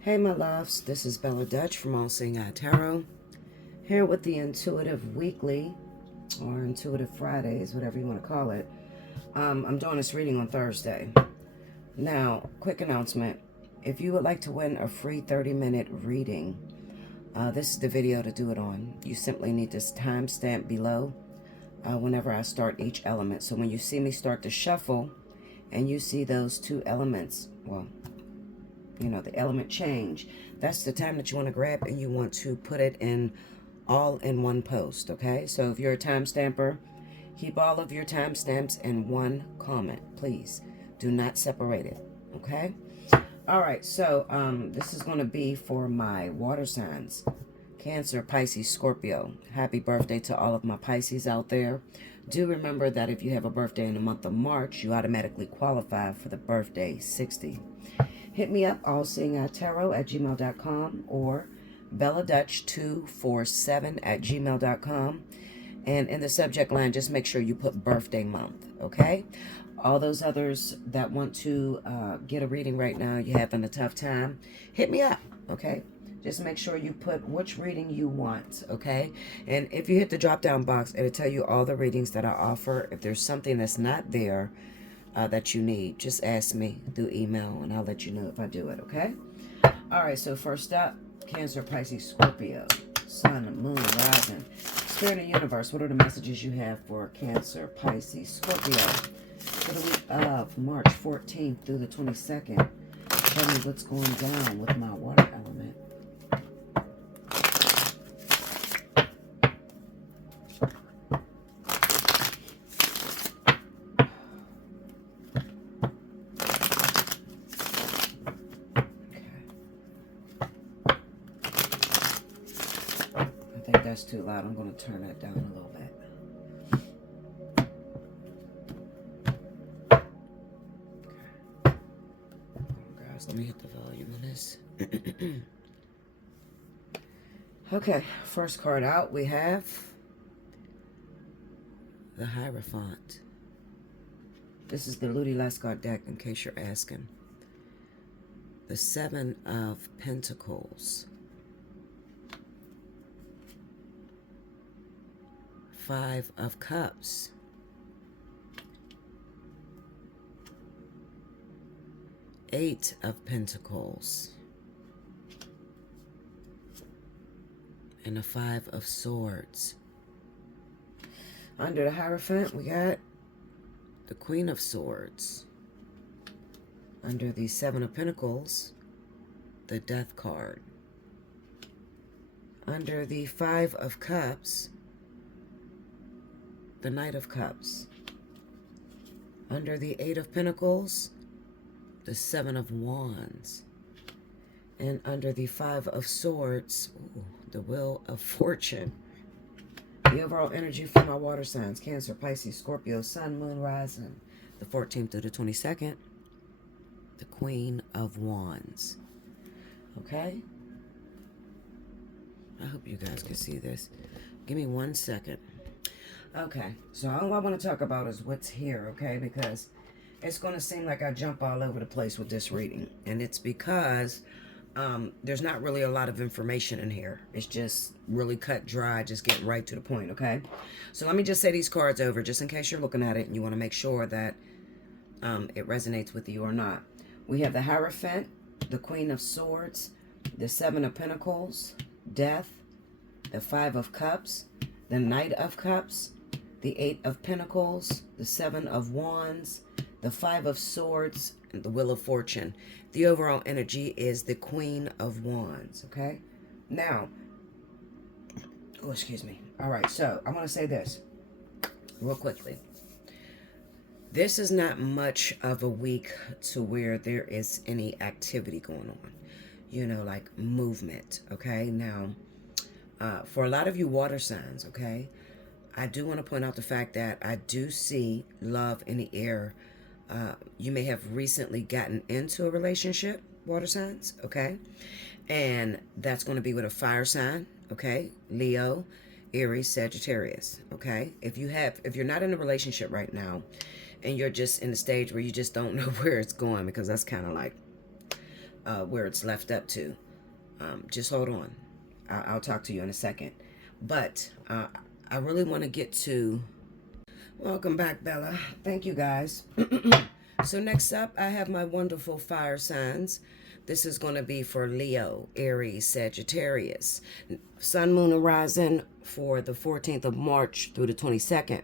Hey my loves, this is Bella Dutch from Allseeingeyetarot, here with the Intuitive Weekly, or Intuitive Fridays, whatever you want to call it. I'm doing this reading on Thursday. Now, quick announcement. If you would like to win a free 30-minute reading, this is the video to do it on. You simply need this timestamp below whenever I start each element. So when you see me start to shuffle and you see those two elements, well, you know, the element change, that's the time that you want to grab and you want to put it in all in one post. Okay, so if you're a timestamper, keep all of your timestamps in one comment, please. Do not separate it. Okay, all right, so this is going to be for my water signs: Cancer, Pisces, Scorpio. Happy birthday to all of my Pisces out there. Do remember that if you have a birthday in the month of March, you automatically qualify for the birthday 60. Hit me up, allseeingeyetarot@gmail.com or belladutch247@gmail.com. And in the subject line, just make sure you put birthday month, okay? All those others that want to get a reading right now, you're having a tough time, hit me up, okay? Just make sure you put which reading you want, okay? And if you hit the drop-down box, it'll tell you all the readings that I offer. If there's something that's not there, that you need, just ask me through email and I'll let you know if I do it, okay? All right, so first up, Cancer, Pisces, Scorpio, Sun, Moon, Rising. Spirit and Universe, what are the messages you have for Cancer, Pisces, Scorpio for the week of March 14th through the 22nd? Tell me what's going down with my water element. I think that's too loud. I'm going to turn that down a little bit. Okay. Oh, guys, let me hit the volume on this. Okay, first card out, we have the Hierophant. This is the Ludi Lascaux deck, in case you're asking. The Seven of Pentacles. Five of Cups. Eight of Pentacles. And the Five of Swords. Under the Hierophant, we got the Queen of Swords. Under the Seven of Pentacles, the Death card. Under the Five of Cups, the Knight of Cups. Under the Eight of Pentacles, the Seven of Wands. And under the Five of Swords, the Wheel of Fortune. The overall energy for my water signs: Cancer, Pisces, Scorpio, Sun, Moon, Rising, the 14th through the 22nd, the Queen of Wands. Okay? I hope you guys can see this. Give me 1 second. Okay, so all I want to talk about is what's here, okay? Because it's going to seem like I jump all over the place with this reading. And it's because there's not really a lot of information in here. It's just really cut dry, just getting right to the point, okay? So let me just say these cards over, just in case you're looking at it and you want to make sure that it resonates with you or not. We have the Hierophant, the Queen of Swords, the Seven of Pentacles, Death, the Five of Cups, the Knight of Cups, the Eight of Pentacles, the Seven of Wands, the Five of Swords, and the Wheel of Fortune. The overall energy is the Queen of Wands, okay? Now, oh, excuse me. All right, so I want to say this real quickly. This is not much of a week to where there is any activity going on, you know, like movement, okay? Now, For a lot of you water signs, okay, I do want to point out the fact that I do see love in the air. You may have recently gotten into a relationship, water signs, okay? And that's going to be with a fire sign, okay? Leo, Aries, Sagittarius, okay? If you're not in a relationship right now and you're just in the stage where you just don't know where it's going, because that's kind of like where it's left up to, just hold on. I'll talk to you in a second. But I really want to get to... Welcome back, Bella. Thank you, guys. So next up, I have my wonderful fire signs. This is going to be for Leo, Aries, Sagittarius. Sun, Moon, and Rising for the 14th of March through the 22nd.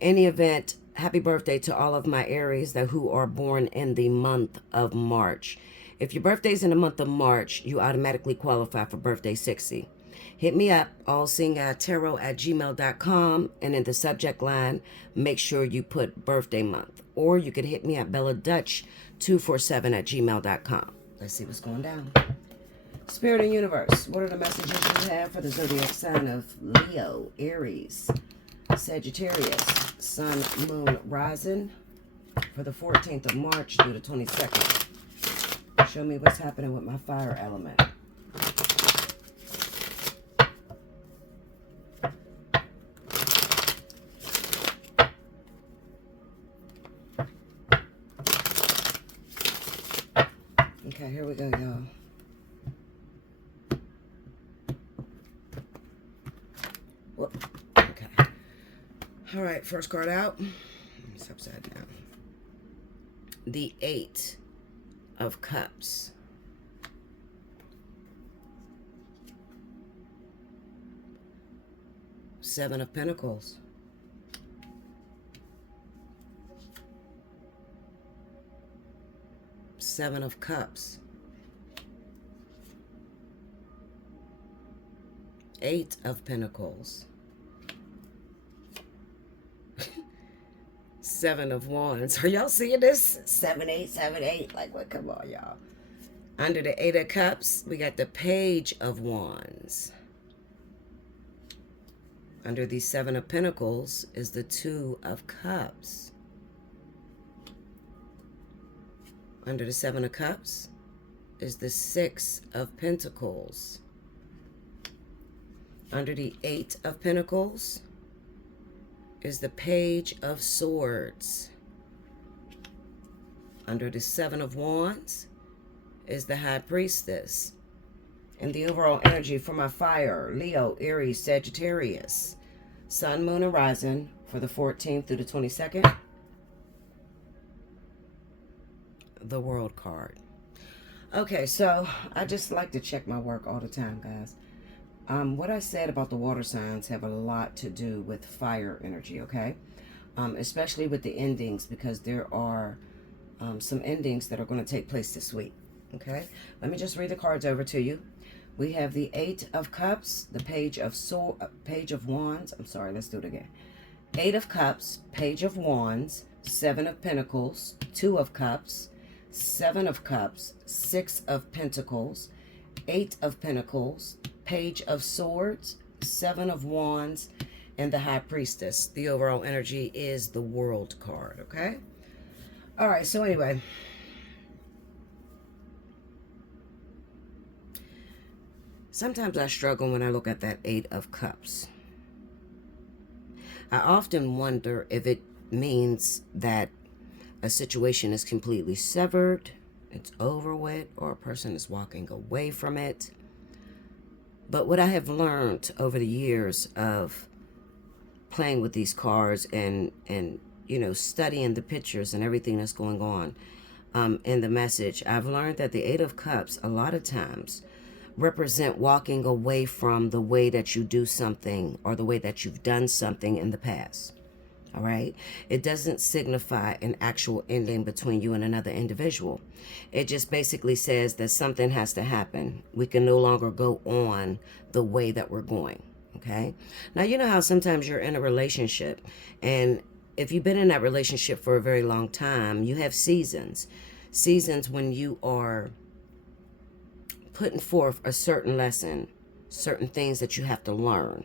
Any event, happy birthday to all of my Aries who are born in the month of March. If your birthday's in the month of March, you automatically qualify for Birthday 60. Hit me up, allseeingeyetarot@gmail.com, and in the subject line, make sure you put birthday month. Or you could hit me at belladutch247@gmail.com. Let's see what's going down. Spirit and Universe, what are the messages you have for the zodiac sign of Leo, Aries, Sagittarius, Sun, Moon, Rising for the 14th of March through the 22nd? Show me what's happening with my fire element. Okay, here we go, y'all. Whoop. Okay. All right, first card out. It's upside down. The 8 of Cups. Seven of Pentacles. Seven of Cups. 8 of Pentacles. 7 of Wands. Are y'all seeing this? 7, 8, 7, 8. Like, what? Come on, y'all. Under the 8 of Cups, we got the Page of Wands. Under the 7 of Pentacles is the 2 of Cups. Under the 7 of Cups is the 6 of Pentacles. Under the 8 of Pentacles is the Page of Swords. Under the 7 of Wands is the High Priestess. And the overall energy for my fire, Leo, Aries, Sagittarius, Sun, Moon, and Rising for the 14th through the 22nd. The World card. Okay, so I just like to check my work all the time, guys. What I said about the water signs have a lot to do with fire energy, okay? Especially with the endings, because there are some endings that are going to take place this week, okay? Let me just read the cards over to you. We have the 8 of Cups, the Page of Wands. I'm sorry, let's do it again. 8 of Cups, Page of Wands, 7 of Pentacles, 2 of Cups, 7 of Cups, 6 of Pentacles, 8 of Pentacles, Page of Swords, 7 of Wands, and the High Priestess. The overall energy is the World card, okay? All right, so anyway. Sometimes I struggle when I look at that 8 of Cups. I often wonder if it means that a situation is completely severed, it's over with, or a person is walking away from it. But what I have learned over the years of playing with these cards and you know, studying the pictures and everything that's going on in the message, I've learned that the 8 of Cups a lot of times represent walking away from the way that you do something or the way that you've done something in the past. All right. It doesn't signify an actual ending between you and another individual. It just basically says that something has to happen. We can no longer go on the way that we're going. Okay. Now, you know how sometimes you're in a relationship, and if you've been in that relationship for a very long time, you have seasons when you are putting forth a certain lesson certain things that you have to learn.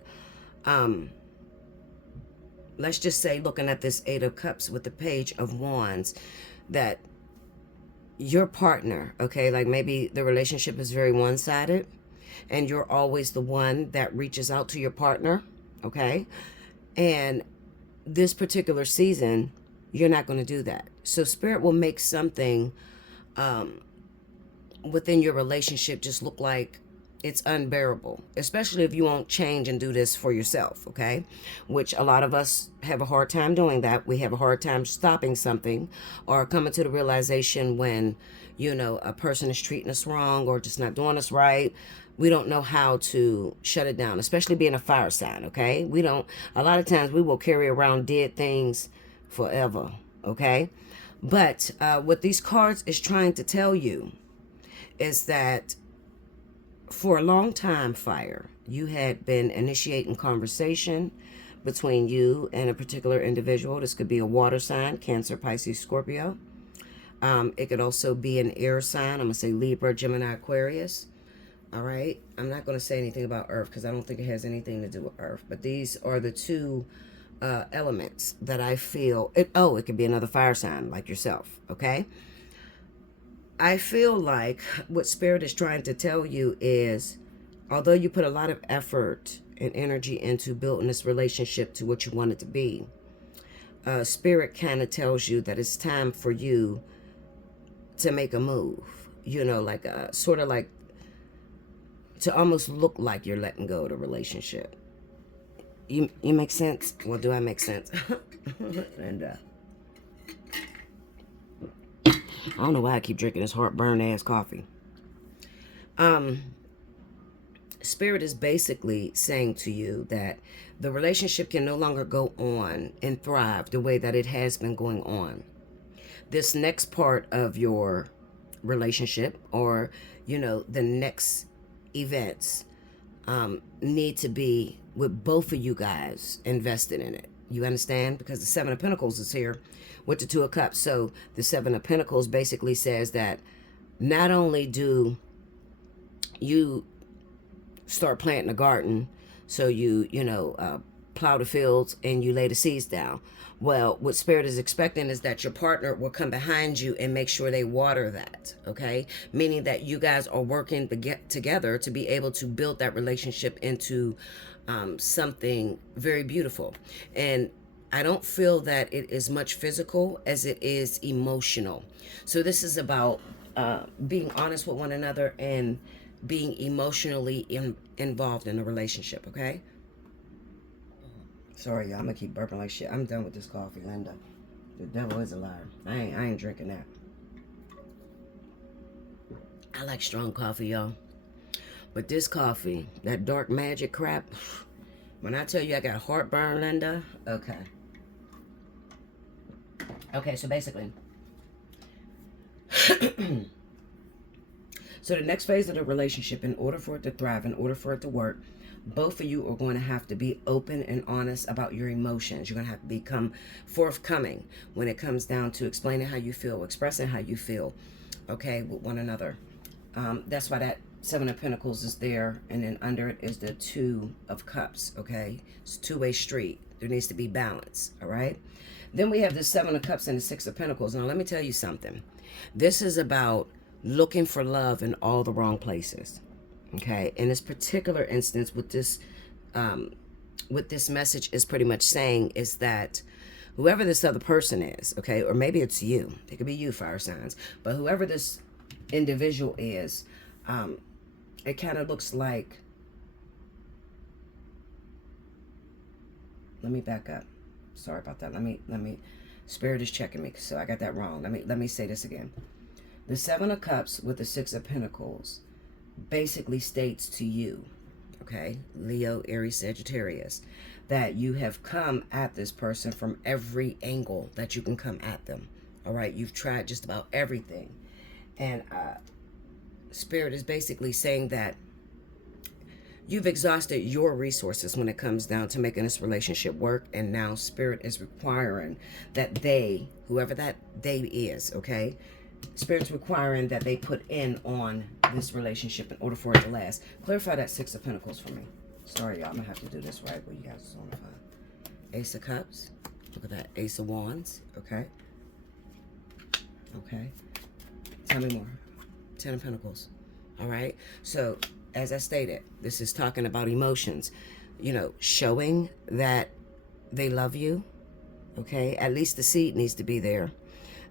Let's just say, looking at this Eight of Cups with the Page of Wands, that your partner, okay, like maybe the relationship is very one-sided and you're always the one that reaches out to your partner, okay? And this particular season, you're not going to do that. So Spirit will make something within your relationship just look like it's unbearable, especially if you won't change and do this for yourself, okay? Which a lot of us have a hard time doing that. We have a hard time stopping something or coming to the realization when, you know, a person is treating us wrong or just not doing us right. We don't know how to shut it down, especially being a fire sign, okay? We don't, a lot of times we will carry around dead things forever, okay? But what these cards is trying to tell you is that for a long time, fire, you had been initiating conversation between you and a particular individual. This could be a water sign, Cancer, Pisces, Scorpio. It could also be an air sign. I'm going to say Libra, Gemini, Aquarius. All right. I'm not going to say anything about Earth because I don't think it has anything to do with Earth. But these are the two elements that I feel. It could be another fire sign like yourself. Okay. I feel like what Spirit is trying to tell you is, although you put a lot of effort and energy into building this relationship to what you want it to be, Spirit kind of tells you that it's time for you to make a move, you know, like sort of like to almost look like you're letting go of the relationship. You make sense? Well, do I make sense? And I don't know why I keep drinking this heartburn ass coffee. Spirit is basically saying to you that the relationship can no longer go on and thrive the way that it has been going on. This next part of your relationship, or, you know, the next events need to be with both of you guys invested in it. You understand? Because the Seven of Pentacles is here with the Two of Cups. So the Seven of Pentacles basically says that not only do you start planting a garden, so you plow the fields and you lay the seeds down. Well, what Spirit is expecting is that your partner will come behind you and make sure they water that, okay? Meaning that you guys are working together to be able to build that relationship into something very beautiful. And I don't feel that it is much physical as it is emotional. So this is about being honest with one another and being emotionally involved in a relationship, okay? Sorry, y'all, I'm gonna keep burping like shit. I'm done with this coffee, Linda. The devil is a liar. I ain't drinking that. I like strong coffee, y'all. But this coffee, that dark magic crap, when I tell you I got heartburn, Linda, okay. Okay, so basically, so the next phase of the relationship, in order for it to thrive, in order for it to work, both of you are going to have to be open and honest about your emotions. You're going to have to become forthcoming when it comes down to explaining how you feel, expressing how you feel, okay, with one another. That's why that Seven of Pentacles is there, and then under it is the Two of Cups, okay? It's a two-way street. There needs to be balance, all right? Then we have the Seven of Cups and the Six of Pentacles. Now, let me tell you something. This is about looking for love in all the wrong places. Okay, in this particular instance, what this message is pretty much saying is that whoever this other person is, okay, or maybe it's you, it could be you, fire signs, but whoever this individual is, it kind of looks like, let me back up. Sorry about that. Let me, Spirit is checking me, so I got that wrong. Let me say this again. The Seven of Cups with the Six of Pentacles basically states to you, okay, Leo, Aries, Sagittarius, that you have come at this person from every angle that you can come at them. All right, you've tried just about everything, and Spirit is basically saying that you've exhausted your resources when it comes down to making this relationship work, and now Spirit is requiring that they, whoever that they is, okay, Spirit's requiring that they put in on this relationship in order for it to last. Clarify that Six of Pentacles for me. Sorry, y'all. I'm going to have to do this right where you guys is on the phone. Ace of Cups. Look at that. Ace of Wands. Okay. Okay. Tell me more. Ten of Pentacles. All right. So, as I stated, this is talking about emotions. You know, showing that they love you. Okay. At least the seed needs to be there.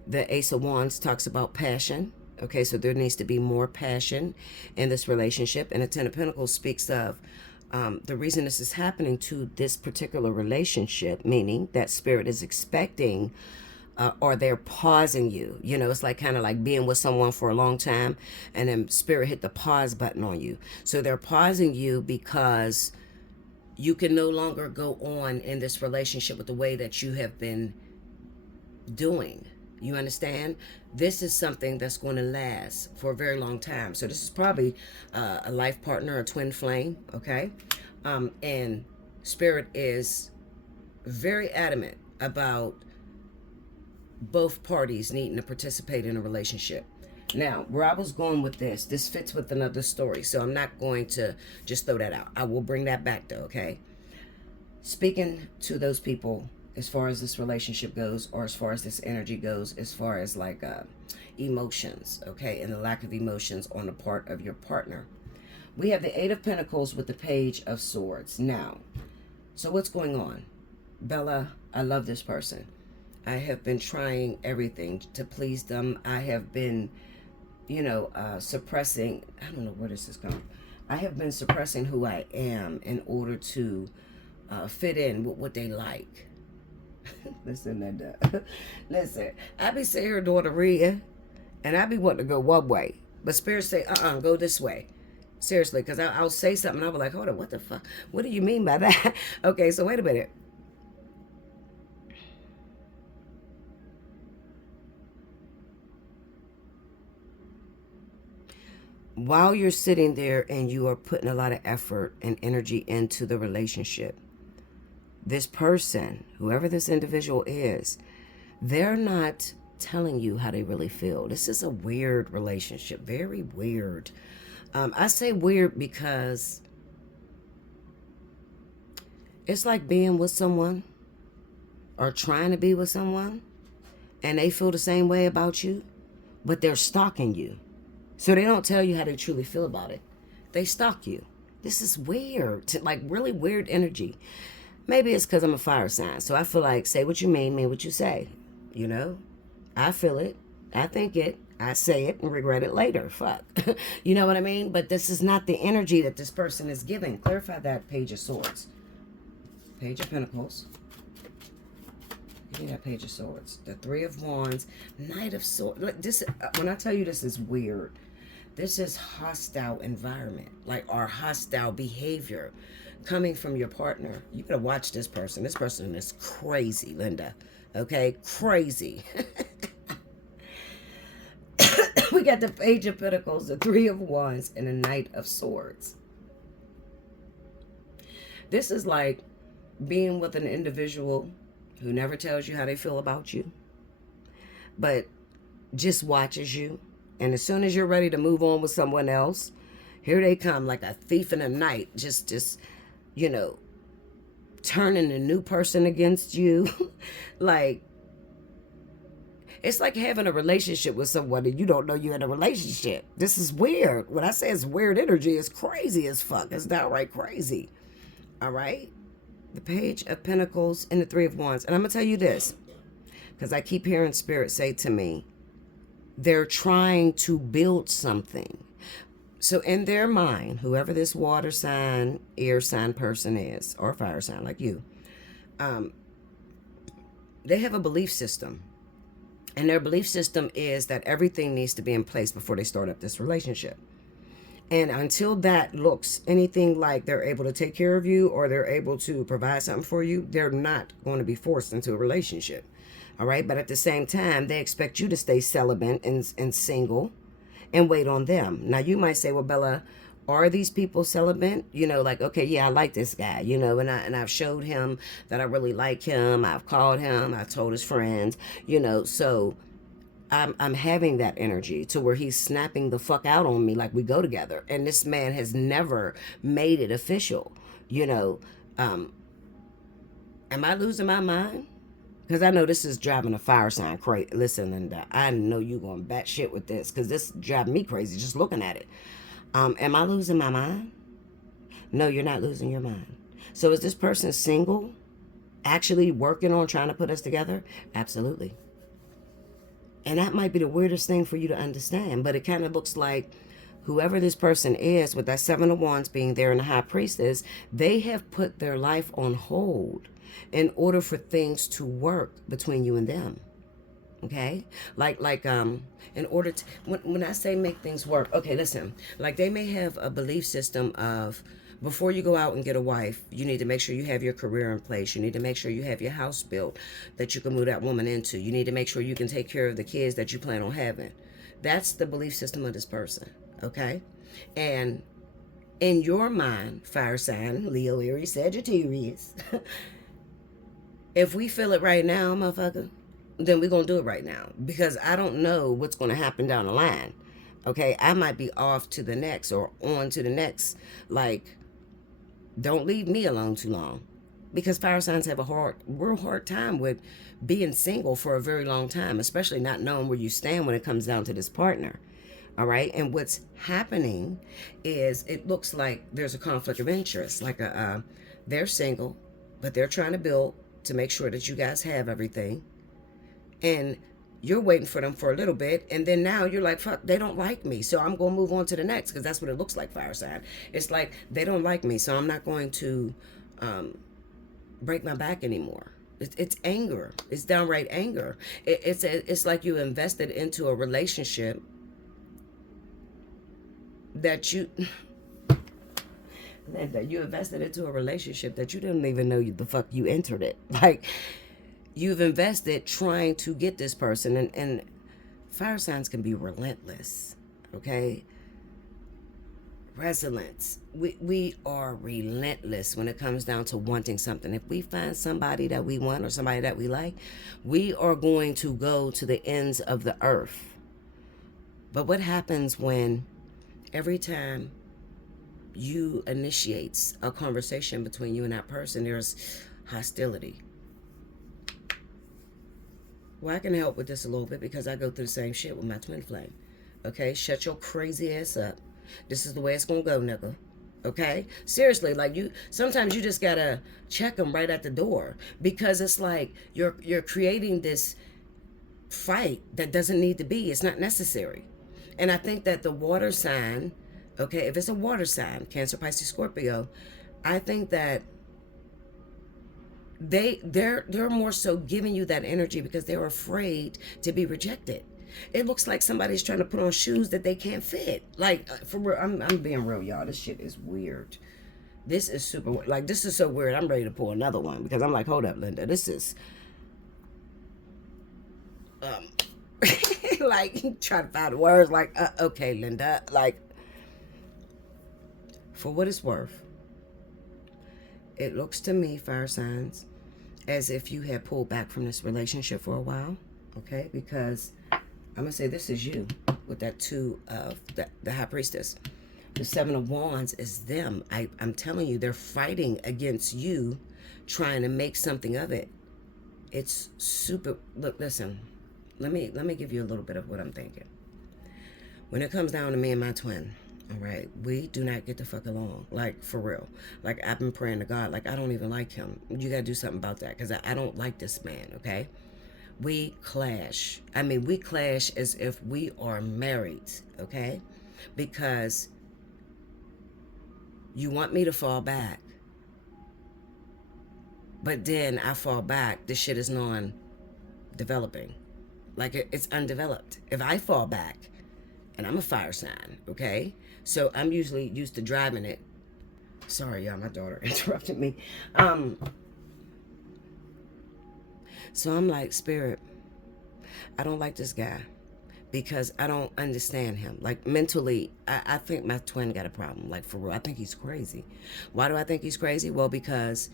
The Ace of Wands talks about passion. Okay. So there needs to be more passion in this relationship. And the Ten of Pentacles speaks of the reason this is happening to this particular relationship, meaning that spirit is expecting or they're pausing you. You know, it's like kind of like being with someone for a long time and then spirit hit the pause button on you. So they're pausing you because you can no longer go on in this relationship with the way that you have been doing. You understand? This is something that's going to last for a very long time. So this is probably a life partner, a twin flame, okay? And spirit is very adamant about both parties needing to participate in a relationship. Now, where I was going with this fits with another story, so I'm not going to just throw that out. I will bring that back though, okay? Speaking to those people as far as this relationship goes, or as far as this energy goes, as far as like emotions, okay, and the lack of emotions on the part of your partner. We have the Eight of Pentacles with the Page of Swords. Now, so what's going on? Bella, I love this person. I have been trying everything to please them. I have been, you know, suppressing, I don't know where this is going. I have been suppressing who I am in order to fit in with what they like. Listen, Linda. Listen, I be sitting here doing a reading, and I be wanting to go one way. But Spirit say, go this way. Seriously, because I'll say something, and I'll be like, hold on, what the fuck? What do you mean by that? Okay, so wait a minute. While you're sitting there and you are putting a lot of effort and energy into the relationship, this person, whoever this individual is, they're not telling you how they really feel. This is a weird relationship, very weird. I say weird because it's like being with someone or trying to be with someone and they feel the same way about you, but they're stalking you. So they don't tell you how they truly feel about it. They stalk you. This is weird, like really weird energy. Maybe it's because I'm a fire sign. So I feel like say what you mean what you say. You know, I feel it. I think it. I say it and regret it later. Fuck. You know what I mean? But this is not the energy that this person is giving. Clarify that Page of Swords. Page of Pentacles. Give me that Page of Swords. The Three of Wands. Knight of Swords. This, when I tell you this is weird, this is hostile environment. Like our hostile behavior coming from your partner. You gotta watch this person. This person is crazy, Linda. Okay? Crazy. We got the Page of Pentacles, the Three of Wands, and the Knight of Swords. This is like being with an individual who never tells you how they feel about you, but just watches you. And as soon as you're ready to move on with someone else, here they come like a thief in the night, just you know, turning a new person against you. Like, it's like having a relationship with someone and you don't know you're in a relationship. This is weird. When I say it's weird energy, it's crazy as fuck. It's downright crazy. All right? The Page of Pentacles and the Three of Wands. And I'm going to tell you this, because I keep hearing Spirit say to me, they're trying to build something. So in their mind, whoever this water sign, air sign person is, or fire sign like you, they have a belief system. And their belief system is that everything needs to be in place before they start up this relationship. And until that looks anything like they're able to take care of you or they're able to provide something for you, they're not going to be forced into a relationship. All right. But at the same time, they expect you to stay celibate and single and wait on them. Now, you might say, well, Bella, are these people celibate? You know, like, okay, yeah, I like this guy, you know, and I've showed him that I really like him. I've called him. I told his friends, you know, so I'm having that energy to where he's snapping the fuck out on me like we go together. And this man has never made it official. You know, um, am I losing my mind? Because I know this is driving a fire sign crazy. Listen, Linda, I know you're going batshit with this because this is driving me crazy just looking at it. Am I losing my mind? No, you're not losing your mind. So is this person single, actually working on trying to put us together? Absolutely. And that might be the weirdest thing for you to understand, but it kind of looks like whoever this person is, with that Seven of Wands being there and the High Priestess, they have put their life on hold in order for things to work between you and them. Okay, in order to, when I say make things work, okay, listen, like they may have a belief system of, before you go out and get a wife, you need to make sure you have your career in place. You need to make sure you have your house built that you can move that woman into. You need to make sure you can take care of the kids that you plan on having. That's the belief system of this person. Okay, and in your mind, fire sign, Leo, Aries, Sagittarius, if we feel it right now, motherfucker, then we're going to do it right now, because I don't know what's going to happen down the line. Okay, I might be off to the next or on to the next. Like, don't leave me alone too long, because fire signs have a real hard time with being single for a very long time, especially not knowing where you stand when it comes down to this partner. All right, and what's happening is it looks like there's a conflict of interest. Like they're single, but they're trying to build to make sure that you guys have everything, and you're waiting for them for a little bit, and then now you're like, fuck, they don't like me, so I'm going to move on to the next, because that's what it looks like, fire sign. It's like, they don't like me, so I'm not going to break my back anymore. It's anger. It's downright anger. It's like you invested into a relationship that you invested into a relationship that you didn't even know the fuck you entered it. Like, you've invested trying to get this person, and fire signs can be relentless. Okay, resilience. We are relentless when it comes down to wanting something. If we find somebody that we want or somebody that we like, we are going to go to the ends of the earth. But what happens when every time you initiate a conversation between you and that person, there's hostility? Well, I can help with this a little bit because I go through the same shit with my twin flame. Okay, shut your crazy ass up. This is the way it's gonna go, nigga. Okay, seriously, like, sometimes you just gotta check them right at the door, because it's like you're creating this fight that doesn't need to be. It's not necessary. And I think that the water sign, okay, if it's a water sign, Cancer, Pisces, Scorpio, I think that they're more so giving you that energy because they're afraid to be rejected. It looks like somebody's trying to put on shoes that they can't fit. Like, for real, I'm being real, y'all. This shit is weird. This is super, like, this is so weird. I'm ready to pull another one, because I'm like, hold up, Linda. This is like, trying to find the words. Like, okay, Linda. Like, for what it's worth, it looks to me, fire signs, as if you had pulled back from this relationship for a while. Okay, because I'm gonna say this is you with that two of the High Priestess. The Seven of Wands is them. I'm telling you, they're fighting against you, trying to make something of it. It's super. Look, listen. Let me give you a little bit of what I'm thinking. When it comes down to me and my twin, all right, we do not get the fuck along. Like, for real. Like, I've been praying to God. Like, I don't even like him. You gotta do something about that, because I don't like this man. Okay. We clash. I mean, we clash as if we are married, okay? Because you want me to fall back, but then I fall back. This shit is non-developing. Like, it's undeveloped. If I fall back, and I'm a fire sign, okay? So I'm usually used to driving it. Sorry, y'all, my daughter interrupted me. So I'm like, Spirit, I don't like this guy because I don't understand him. Like, mentally, I think my twin got a problem. Like, for real, I think he's crazy. Why do I think he's crazy? Well, because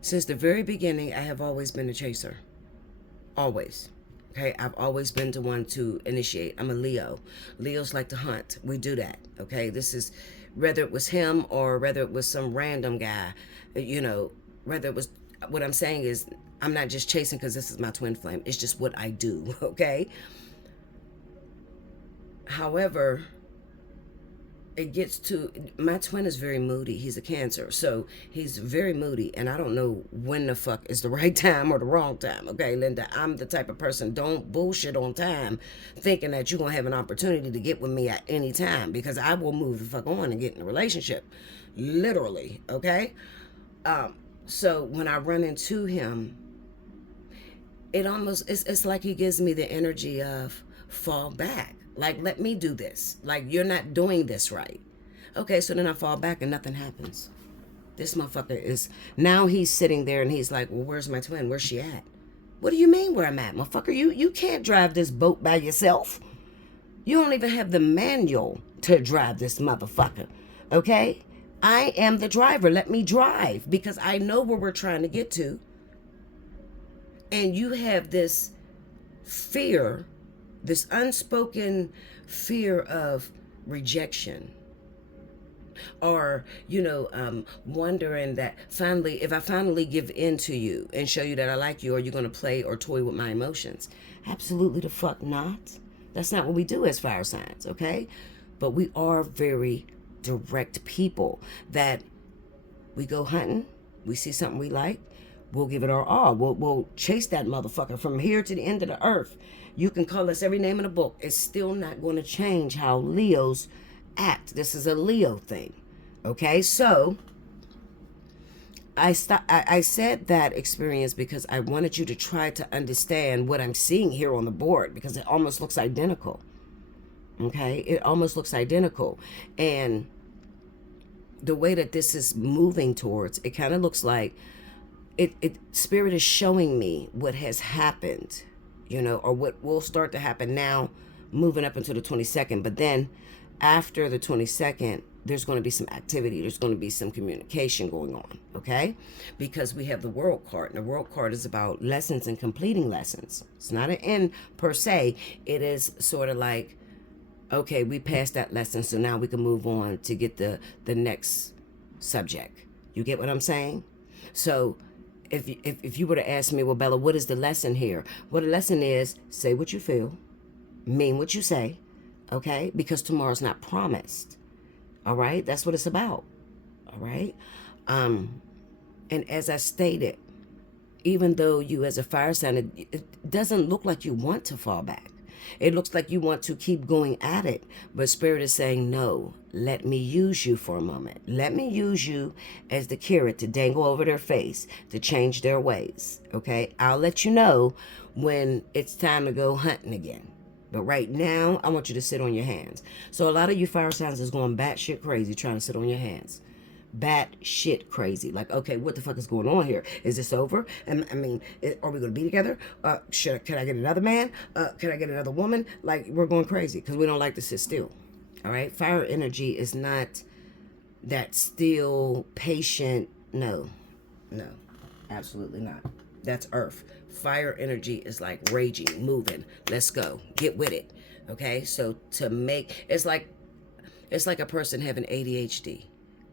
since the very beginning, I have always been a chaser. Always. Okay, I've always been the one to initiate. I'm a Leo. Leos like to hunt. We do that. Okay, this is whether it was him or whether it was some random guy, you know, whether it was, what I'm saying is, I'm not just chasing because this is my twin flame. It's just what I do. Okay. However, it gets to, my twin is very moody. He's a Cancer, so he's very moody, and I don't know when the fuck is the right time or the wrong time. Okay, Linda, I'm the type of person, don't bullshit on time thinking that you're gonna have an opportunity to get with me at any time, because I will move the fuck on and get in a relationship, literally. Okay. So when I run into him, it almost, it's like he gives me the energy of fall back, like, let me do this, like, you're not doing this right. Okay, so then I fall back and nothing happens. This motherfucker is, now he's sitting there and he's like, well, where's my twin, where's she at? What do you mean where I'm at, motherfucker? You can't drive this boat by yourself. You don't even have the manual to drive this motherfucker. Okay, I am the driver, let me drive, because I know where we're trying to get to. And you have this fear, this unspoken fear of rejection, or wondering that finally, if I finally give in to you and show you that I like you, are you going to play or toy with my emotions? Absolutely the fuck not. That's not what we do as fire signs. Okay, but we are very direct people, that we go hunting, we see something we like, we'll give it our all. We'll chase that motherfucker from here to the end of the earth. You can call us every name in the book. It's still not going to change how Leos act. This is a Leo thing. Okay, so I said that experience because I wanted you to try to understand what I'm seeing here on the board, because it almost looks identical. Okay, it almost looks identical. And the way that this is moving towards, it kind of looks like Spirit is showing me what has happened, or what will start to happen now, moving up into the 22nd. But then after the 22nd, there's going to be some activity. There's going to be some communication going on, okay? Because we have the World card, and the World card is about lessons and completing lessons. It's not an end per se. It is sort of like, okay, we passed that lesson, so now we can move on to get the next subject. You get what I'm saying? So if you were to ask me, well, Bella, what is the lesson here? Well, the lesson is, say what you feel, mean what you say, okay? Because tomorrow's not promised. All right? That's what it's about. All right? And as I stated, even though you as a fire sign, it doesn't look like you want to fall back. It looks like you want to keep going at it. But Spirit is saying, no, let me use you for a moment. Let me use you as the carrot to dangle over their face, to change their ways. Okay? I'll let you know when it's time to go hunting again. But right now, I want you to sit on your hands. So a lot of you fire signs is going batshit crazy trying to sit on your hands. Bat shit crazy. Like, okay, what the fuck is going on here? Is this over? Are we going to be together? Can I get another man? Can I get another woman? Like, we're going crazy because we don't like to sit still. All right? Fire energy is not that still, patient. No, absolutely not. That's earth. Fire energy is like raging, moving. Let's go. Get with it. Okay? So it's like a person having ADHD.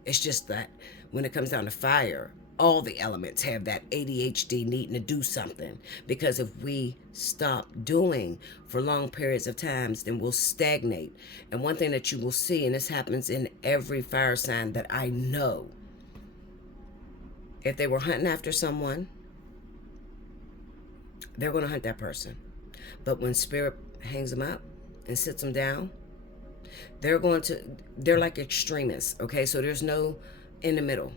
It's just that when it comes down to fire, all the elements have that ADHD needing to do something. Because if we stop doing for long periods of times, then we'll stagnate. And one thing that you will see, and this happens in every fire sign that I know, if they were hunting after someone, they're going to hunt that person. But when Spirit hangs them up and sits them down, they're like extremists, okay? So there's no in the middle.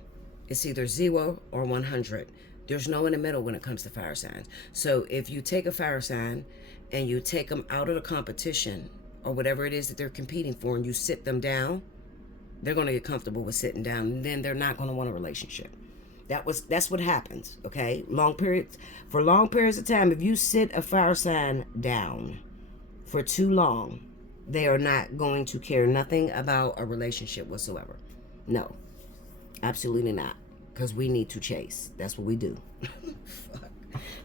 It's either 0 or 100. There's no in the middle when it comes to fire signs. So if you take a fire sign and you take them out of the competition or whatever it is that they're competing for, and you sit them down, they're going to get comfortable with sitting down, and then they're not going to want a relationship. That's what happens, okay? For long periods of time, if you sit a fire sign down for too long, they are not going to care nothing about a relationship whatsoever. No, absolutely not. Because we need to chase. That's what we do. Fuck.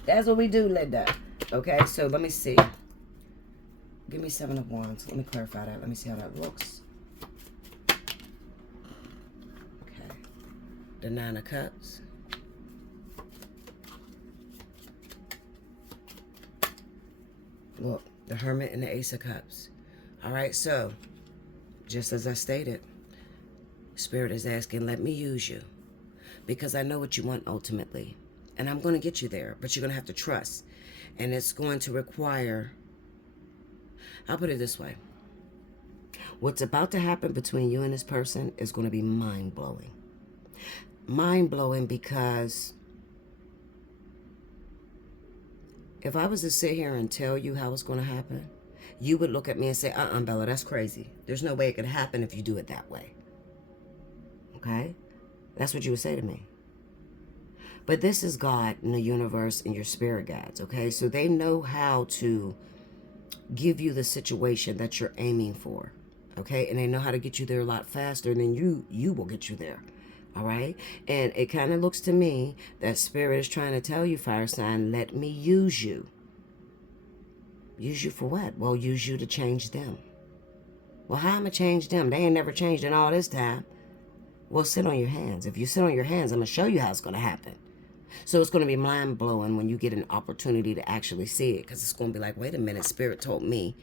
That's what we do, Linda. Okay, so let me see. Give me 7 of Wands. Let me clarify that. Let me see how that looks. Okay. The 9 of Cups. Look, the Hermit and the Ace of Cups. All right, so just as I stated, Spirit is asking, let me use you, because I know what you want ultimately. And I'm going to get you there, but you're going to have to trust. And it's going to require, I'll put it this way. What's about to happen between you and this person is going to be mind-blowing. Mind-blowing because if I was to sit here and tell you how it's going to happen, you would look at me and say, Bella, that's crazy. There's no way it could happen if you do it that way. Okay? That's what you would say to me. But this is God and the universe and your spirit guides, okay? So they know how to give you the situation that you're aiming for, okay? And they know how to get you there a lot faster than you will get you there, all right? And it kind of looks to me that Spirit is trying to tell you, fire sign, let me use you. Use you for what? Well, use you to change them. Well, how am I going to change them? They ain't never changed in all this time. Well, sit on your hands. If you sit on your hands, I'm going to show you how it's going to happen. So it's going to be mind-blowing when you get an opportunity to actually see it, because it's going to be like, wait a minute, Spirit told me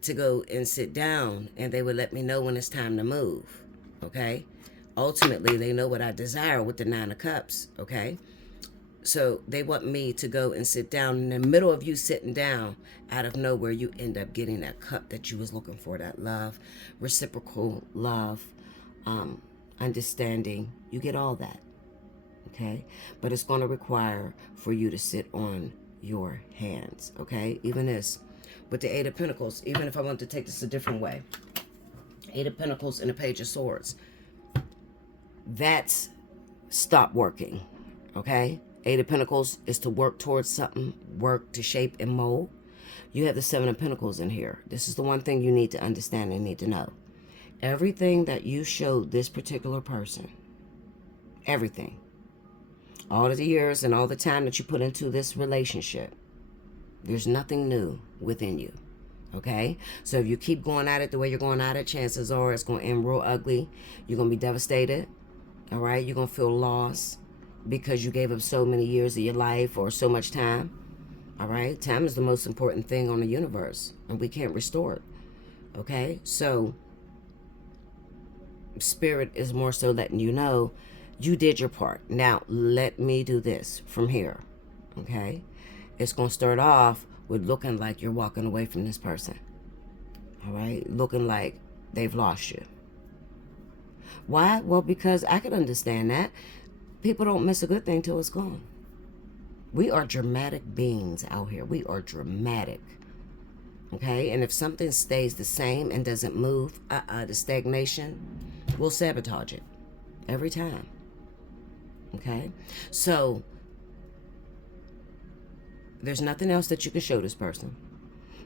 to go and sit down, and they would let me know when it's time to move, okay? Ultimately, they know what I desire with the 9 of Cups, okay? So they want me to go and sit down. In the middle of you sitting down, out of nowhere, you end up getting that cup that you was looking for, that love, reciprocal love, understanding. You get all that. Okay, but it's going to require for you to sit on your hands. Okay, even this with the 8 of Pentacles, even if I want to take this a different way, 8 of Pentacles and the Page of Swords, that's stop working. Okay, 8 of Pentacles is to work towards something, work to shape and mold. You have the 7 of Pentacles in here. This is the one thing you need to understand and need to know. Everything that you showed this particular person, everything, all of the years and all the time that you put into this relationship, there's nothing new within you, okay? So if you keep going at it the way you're going at it, chances are it's going to end real ugly. You're going to be devastated, all right? You're going to feel lost because you gave up so many years of your life or so much time, all right? Time is the most important thing on the universe, and we can't restore it, okay? So Spirit is more so letting you know you did your part. Now, let me do this from here, okay? It's going to start off with looking like you're walking away from this person, all right? Looking like they've lost you. Why? Well, because I can understand that. People don't miss a good thing till it's gone. We are dramatic beings out here. We are dramatic, okay? And if something stays the same and doesn't move, the stagnation will sabotage it every time. Okay, so there's nothing else that you can show this person.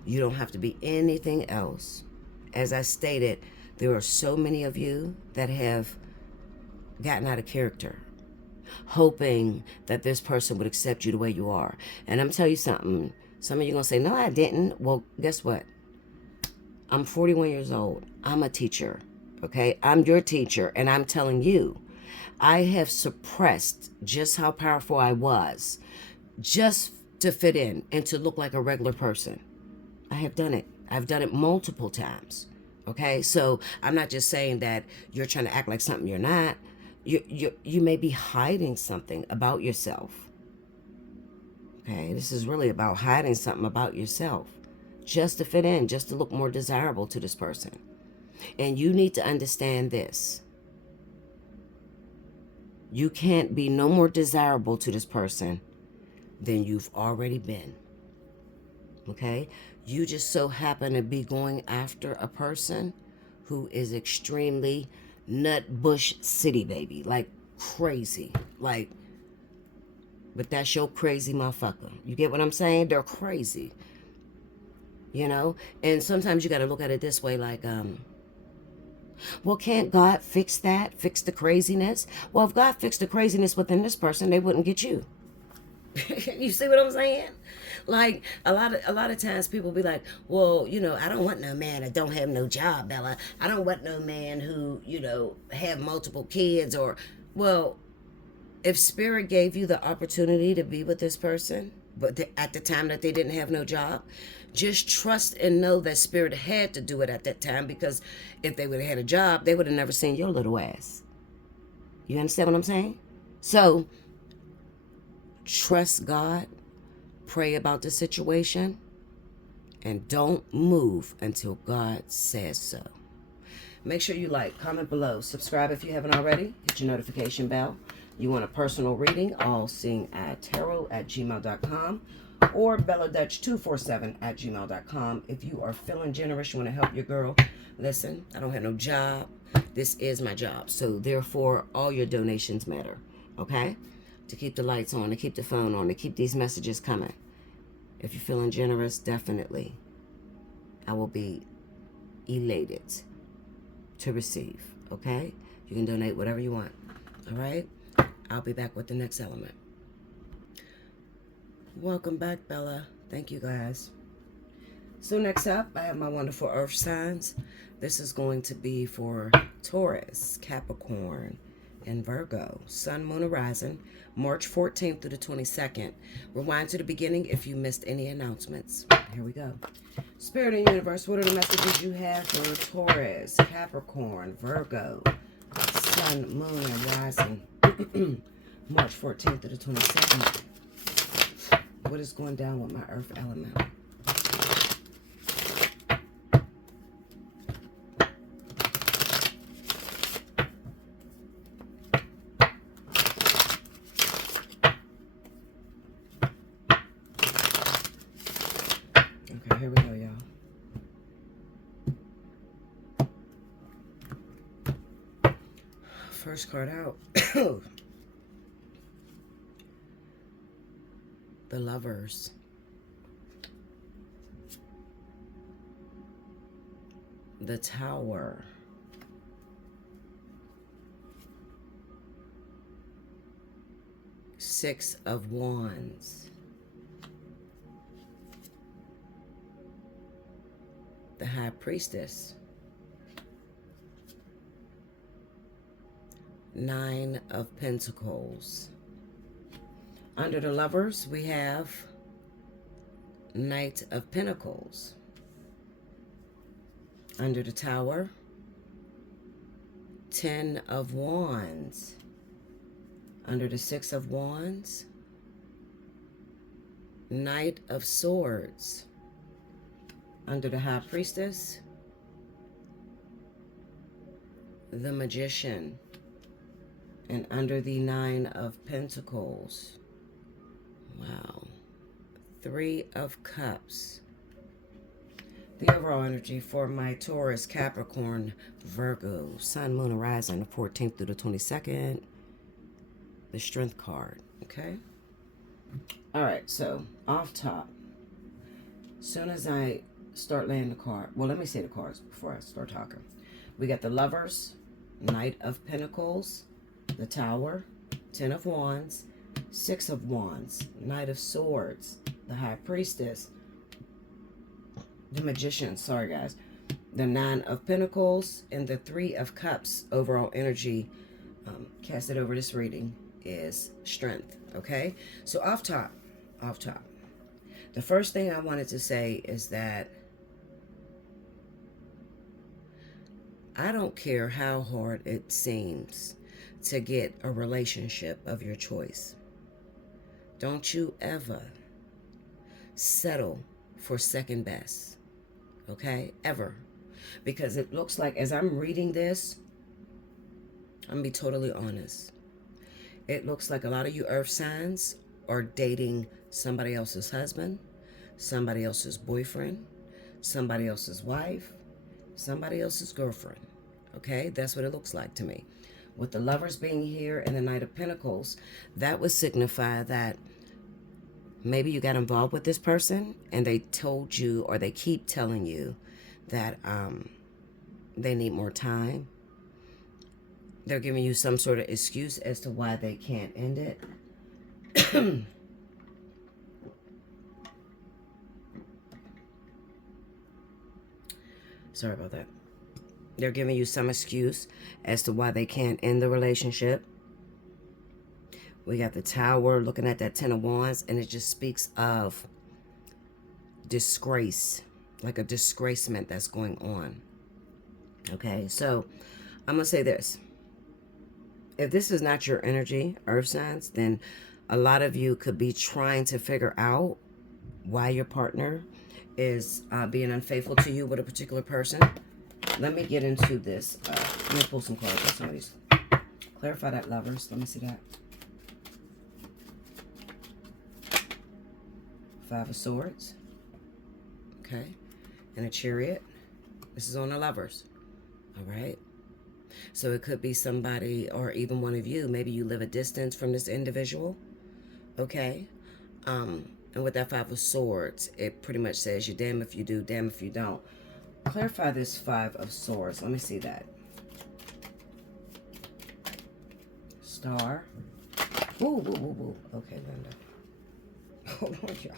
You don't have to be anything else. As I stated, there are so many of you that have gotten out of character, hoping that this person would accept you the way you are. And I'm telling you something. Some of you are going to say, no, I didn't. Well, guess what? I'm 41 years old. I'm a teacher, okay? I'm your teacher, and I'm telling you, I have suppressed just how powerful I was just to fit in and to look like a regular person. I have done it. I've done it multiple times. Okay, so I'm not just saying that you're trying to act like something you're not. You may be hiding something about yourself. Okay, this is really about hiding something about yourself just to fit in, just to look more desirable to this person. And you need to understand this. You can't be no more desirable to this person than you've already been. Okay? You just so happen to be going after a person who is extremely nut bush city baby. Like crazy. Like, but that's your crazy motherfucker. You get what I'm saying? They're crazy. You know? And sometimes you got to look at it this way, like, well, can't God fix that? Fix the craziness? Well, if God fixed the craziness within this person, they wouldn't get you. You see what I'm saying? Like a lot of times people be like, well, I don't want no man that don't have no job, Bella. I don't want no man who, have multiple kids or well, if spirit gave you the opportunity to be with this person, but at the time that they didn't have no job, just trust and know that spirit had to do it at that time, because if they would have had a job, they would have never seen your little ass. You understand what I'm saying? So trust God, pray about the situation, and don't move until God says so. Make sure you like, comment below, subscribe if you haven't already, hit your notification bell. You want a personal reading, allseeingeyetarot@gmail.com or belladutch247@gmail.com. If you are feeling generous, you want to help your girl, listen, I don't have no job. This is my job. So therefore, all your donations matter, okay? To keep the lights on, to keep the phone on, to keep these messages coming. If you're feeling generous, definitely, I will be elated to receive, okay? You can donate whatever you want, all right? I'll be back with the next element. Welcome back, Bella. Thank you, guys. So next up, I have my wonderful earth signs. This is going to be for Taurus, Capricorn, and Virgo. Sun, Moon, Horizon, March 14th through the 22nd. Rewind to the beginning if you missed any announcements. Here we go. Spirit and Universe, what are the messages you have for Taurus, Capricorn, Virgo, Sun, Moon, and Rising? March 14th to the 22nd. What is going down with my earth element? Okay, here we go, y'all. First card out. The Lovers. The Tower. Six of Wands. The High Priestess. Nine of Pentacles. Under the Lovers, we have Knight of Pentacles. Under the Tower, Ten of Wands. Under the Six of Wands, Knight of Swords. Under the High Priestess, the Magician. And under the Nine of Pentacles, wow, Three of Cups. The overall energy for my Taurus, Capricorn, Virgo, Sun, Moon, Horizon, the 14th through the 22nd. The Strength card, okay? All right, so off top, as soon as I start laying the card, well, let me say the cards before I start talking. We got the Lovers, Knight of Pentacles, the Tower, Ten of Wands, Six of Wands, Knight of Swords, the High Priestess, the Magician, sorry guys, the Nine of Pentacles, and the Three of Cups. Overall energy casted over this reading is strength, okay? So off top, the first thing I wanted to say is that I don't care how hard it seems to get a relationship of your choice. Don't you ever settle for second best, okay? Ever. Because it looks like, as I'm reading this, I'm gonna be totally honest, it looks like a lot of you earth signs are dating somebody else's husband, somebody else's boyfriend, somebody else's wife, somebody else's girlfriend, okay? That's what it looks like to me. With the Lovers being here and the Knight of Pentacles, that would signify that maybe you got involved with this person and they told you, or they keep telling you, that they need more time. They're giving you some sort of excuse as to why they can't end it. Sorry about that. They're giving you some excuse as to why they can't end the relationship. We got the Tower looking at that Ten of Wands, and it just speaks of disgrace, like a disgracement that's going on. Okay, so I'm going to say this. If this is not your energy, earth signs, then a lot of you could be trying to figure out why your partner is being unfaithful to you with a particular person. Let me get into this. Let me pull some cards. What's some of these? Clarify that, lovers. Let me see that. Five of Swords. Okay. And a Chariot. This is on the lovers. All right. So it could be somebody, or even one of you. Maybe you live a distance from this individual. Okay. And with that Five of Swords, it pretty much says you're damn if you do, damn if you don't. Clarify this Five of Swords. Let me see that. Star. Ooh, ooh, ooh, ooh. Okay, Linda. Hold on, y'all.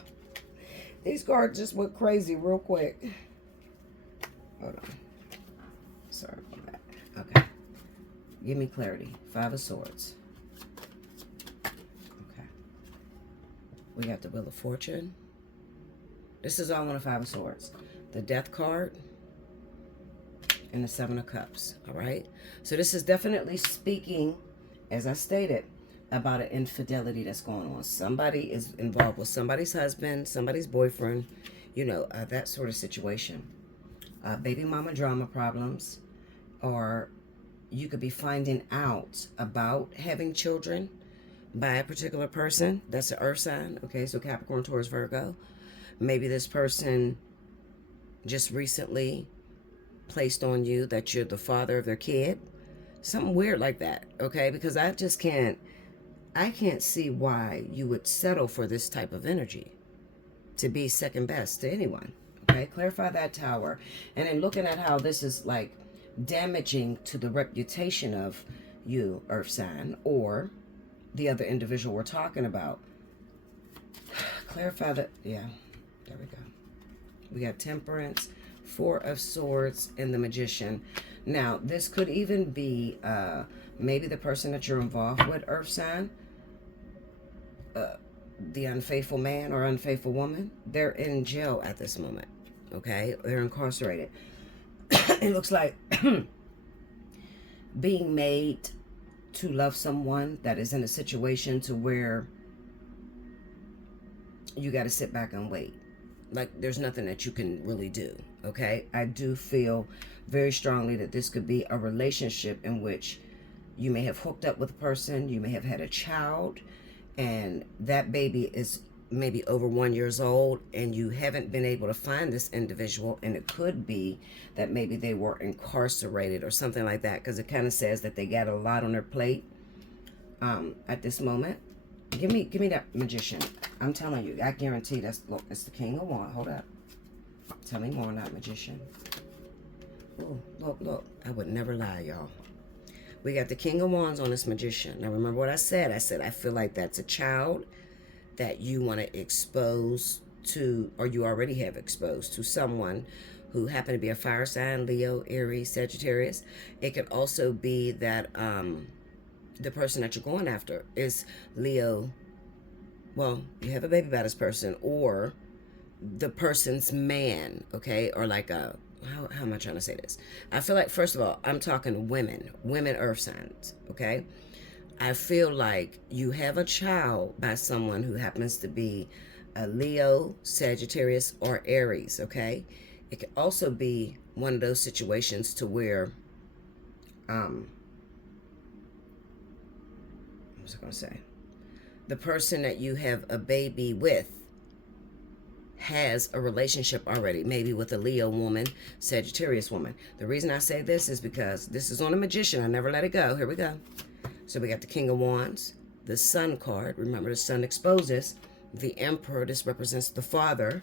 These cards just went crazy real quick. Hold on. Sorry about that. Okay. Give me clarity. Five of Swords. Okay. We got the Wheel of Fortune. This is all on the Five of Swords. The Death card. And the Seven of Cups. All right. So this is definitely speaking, as I stated, about an infidelity that's going on. Somebody is involved with somebody's husband, somebody's boyfriend, you know, that sort of situation. Baby mama drama problems, or you could be finding out about having children by a particular person. That's an earth sign. Okay, so Capricorn, Taurus, Virgo. Maybe this person just recently placed on you that you're the father of their kid. Something weird like that, okay? Because I can't see why you would settle for this type of energy to be second best to anyone. Okay, clarify that, Tower. And then looking at how this is like damaging to the reputation of you, earth sign, or the other individual we're talking about. Clarify that. Yeah, there we go. We got Temperance, Four of Swords, and the Magician. Now, this could even be maybe the person that you're involved with, earth sign, the unfaithful man or unfaithful woman. They're in jail at this moment. Okay, they're incarcerated. It looks like being made to love someone that is in a situation to where you got to sit back and wait. Like there's nothing that you can really do. Okay, I do feel very strongly that this could be a relationship in which you may have hooked up with a person, you may have had a child, and that baby is maybe over 1 year old, and you haven't been able to find this individual, and it could be that maybe they were incarcerated or something like that, because it kind of says that they got a lot on their plate at this moment. Give me that Magician. I'm telling you, I guarantee that's, look, it's the King of Wands. Hold up. Tell me more on that Magician. Oh, look. I would never lie, y'all. We got the King of Wands on this Magician. Now, remember what I said? I said I feel like that's a child that you want to expose to, or you already have exposed to someone who happened to be a fire sign, Leo, Aries, Sagittarius. It could also be that the person that you're going after is Leo. Well, you have a baby by this person, or the person's man, okay? Or like a, how am I trying to say this? I feel like, first of all, I'm talking women earth signs, okay? I feel like you have a child by someone who happens to be a Leo, Sagittarius, or Aries, okay? It could also be one of those situations to where, what was I going to say? The person that you have a baby with has a relationship already, maybe with a Leo woman, Sagittarius woman. The reason I say this is because this is on a Magician. I never let it go. Here we go. So we got the King of Wands, the Sun card. Remember, the Sun exposes. The Emperor, this represents the father,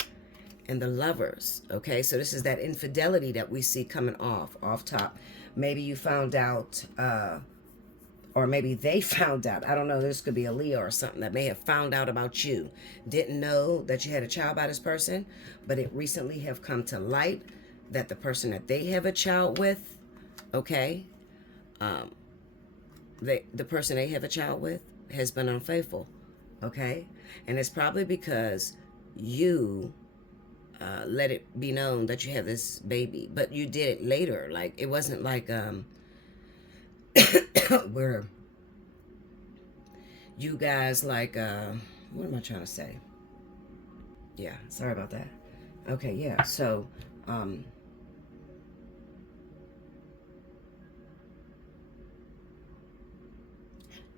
and the Lovers. Okay, so this is that infidelity that we see coming off top. Maybe you found out, or maybe they found out. I don't know. This could be a Leo or something that may have found out about you. Didn't know that you had a child by this person, but it recently have come to light. that the person that they have a child with, okay, the person they have a child with has been unfaithful, okay? And it's probably because you let it be known that you have this baby, but you did it later. Like, it wasn't like where you guys like what am I trying to say? Yeah, sorry about that. Okay, yeah, so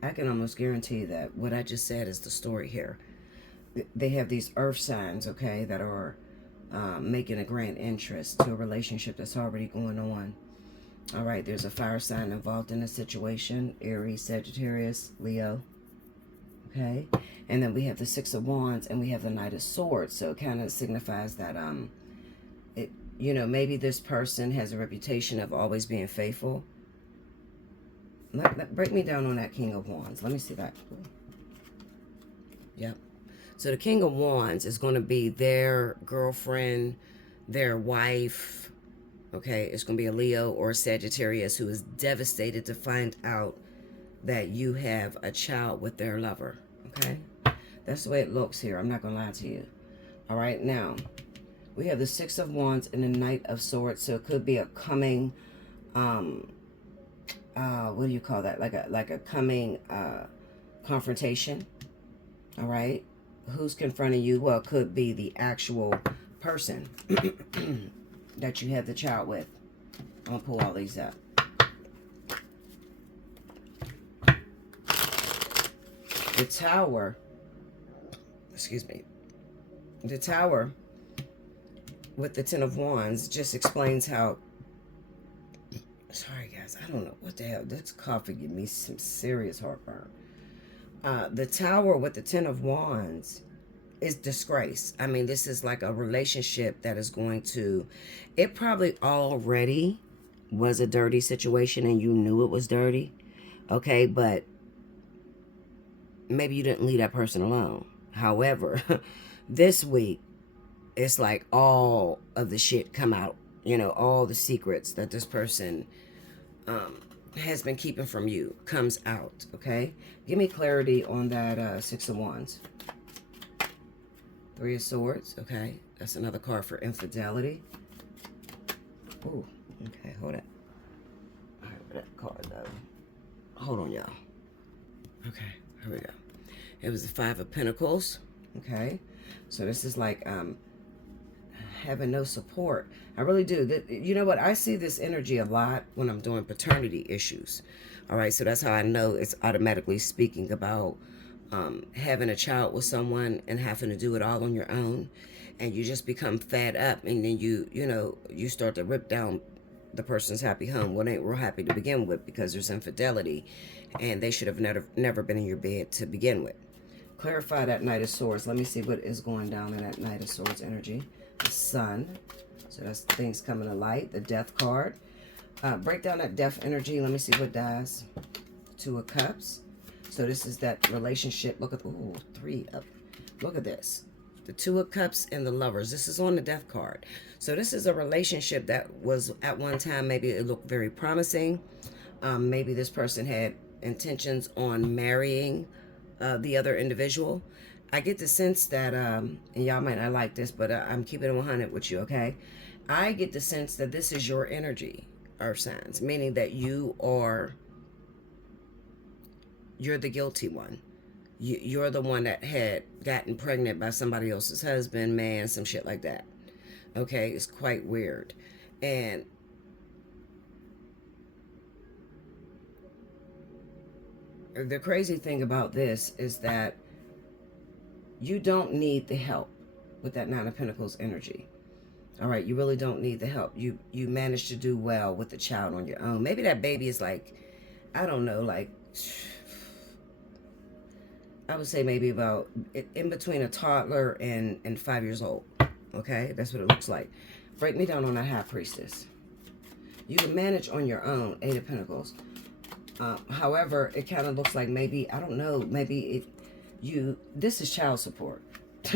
I can almost guarantee that what I just said is the story here. They have these earth signs, okay, that are making a grand interest to a relationship that's already going on. All right, there's a fire sign involved in the situation: Aries, Sagittarius, Leo. Okay, and then we have the Six of Wands, and we have the Knight of Swords. So it kind of signifies that it, you know, maybe this person has a reputation of always being faithful. Break me down on that King of Wands. Let me see that. Yep. So the King of Wands is going to be their girlfriend, their wife. Okay, it's going to be a Leo or a Sagittarius who is devastated to find out that you have a child with their lover. Okay, that's the way it looks here. I'm not going to lie to you. All right, now we have the Six of Wands and the Knight of Swords. So it could be a coming what do you call that? Like a coming confrontation. All right, who's confronting you? Well, it could be the actual person that you have the child with. I'm gonna pull all these up. The Tower, excuse me, the Tower with the Ten of Wands just explains how, sorry guys, I don't know what the hell, this coffee give me some serious heartburn. The Tower with the Ten of Wands is disgrace. I mean, this is like a relationship that is going to, it probably already was a dirty situation and you knew it was dirty, okay, but maybe you didn't leave that person alone. However, this week, it's like all of the shit come out, you know, all the secrets that this person has been keeping from you comes out, okay? Give me clarity on that Six of Wands. Three of Swords, okay? That's another card for infidelity. Ooh, okay, hold it. All right, where that card though? Hold on, y'all. Okay, here we go. It was the Five of Pentacles, okay? So this is like having no support. I really do. You know what? I see this energy a lot when I'm doing paternity issues. All right, so that's how I know it's automatically speaking about having a child with someone and having to do it all on your own, and you just become fed up, and then you start to rip down the person's happy home. Well, they ain't real happy to begin with because there's infidelity, and they should have never been in your bed to begin with. Clarify that Knight of Swords. Let me see what is going down in that Knight of Swords energy. The Sun. So that's things coming to light. The Death card. Break down that death energy. Let me see what dies. Two of Cups. So this is that relationship. Look at, ooh, three up. Look at this. The Two of Cups and the Lovers. This is on the Death card. So this is a relationship that was at one time, maybe it looked very promising. Maybe this person had intentions on marrying the other individual. I get the sense that, and y'all might not like this, but I'm keeping it 100 with you, okay? I get the sense that this is your energy, Earth signs, meaning that you're the guilty one. You're the one that had gotten pregnant by somebody else's husband, man, some shit like that. Okay, it's quite weird. And the crazy thing about this is that you don't need the help with that Nine of Pentacles energy. All right, you really don't need the help. You managed to do well with the child on your own. Maybe that baby is like, I don't know, like, I would say maybe about in between a toddler and 5 years old. Okay, that's what it looks like. Break me down on that High Priestess. You can manage on your own, Eight of Pentacles. However, it kind of looks like maybe, I don't know, maybe this is child support.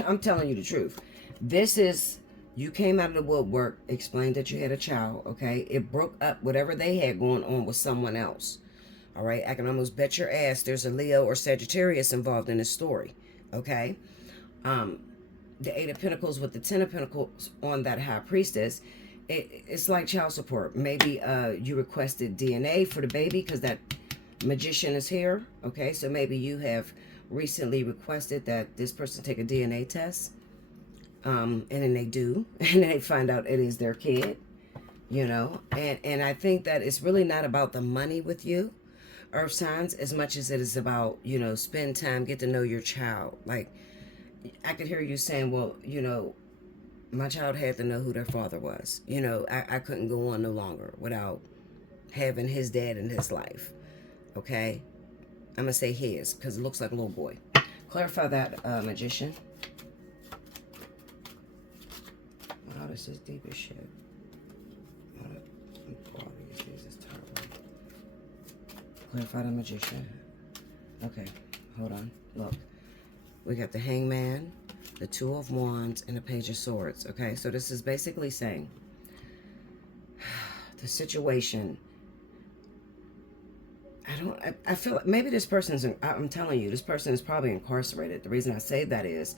I'm telling you the truth. This is You came out of the woodwork, explained that you had a child, okay? It broke up whatever they had going on with someone else, all right? I can almost bet your ass there's a Leo or Sagittarius involved in this story, okay? Um, the Eight of Pentacles with the Ten of Pentacles on that High Priestess, it's like child support. Maybe you requested DNA for the baby because that Magician is here, okay? So maybe you have recently requested that this person take a DNA test, and then they do, and they find out it is their kid, you know? And I think that it's really not about the money with you, Earth signs, as much as it is about, you know, spend time, get to know your child. Like, I could hear you saying, well, you know, my child had to know who their father was. You know, I couldn't go on no longer without having his dad in his life. Okay? I'm going to say his because it looks like a little boy. Clarify that, Magician. Wow, this is deep as shit. This is terrible. Clarify the Magician. Okay, hold on. Look. We got the Hangman, the Two of Wands, and the Page of Swords. Okay, so this is basically saying the situation. I feel like maybe this person's, I'm telling you, this person is probably incarcerated. The reason I say that is,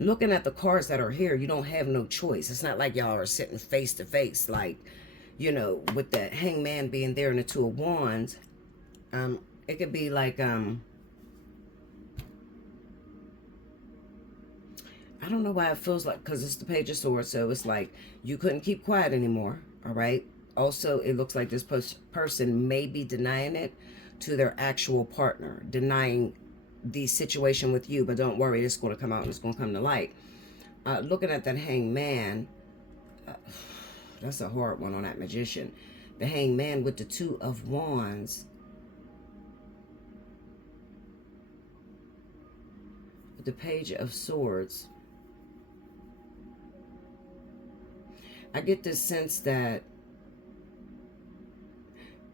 looking at the cards that are here, you don't have no choice. It's not like y'all are sitting face to face, like, you know, with the Hangman being there and the Two of Wands. It could be like, I don't know why it feels like, because it's the Page of Swords, so it's like you couldn't keep quiet anymore, all right? Also, it looks like this person may be denying it to their actual partner, denying the situation with you, but don't worry, it's going to come out and it's going to come to light. Looking at that Hangman, that's a hard one on that Magician. The Hangman with the Two of Wands. With the Page of Swords. I get this sense that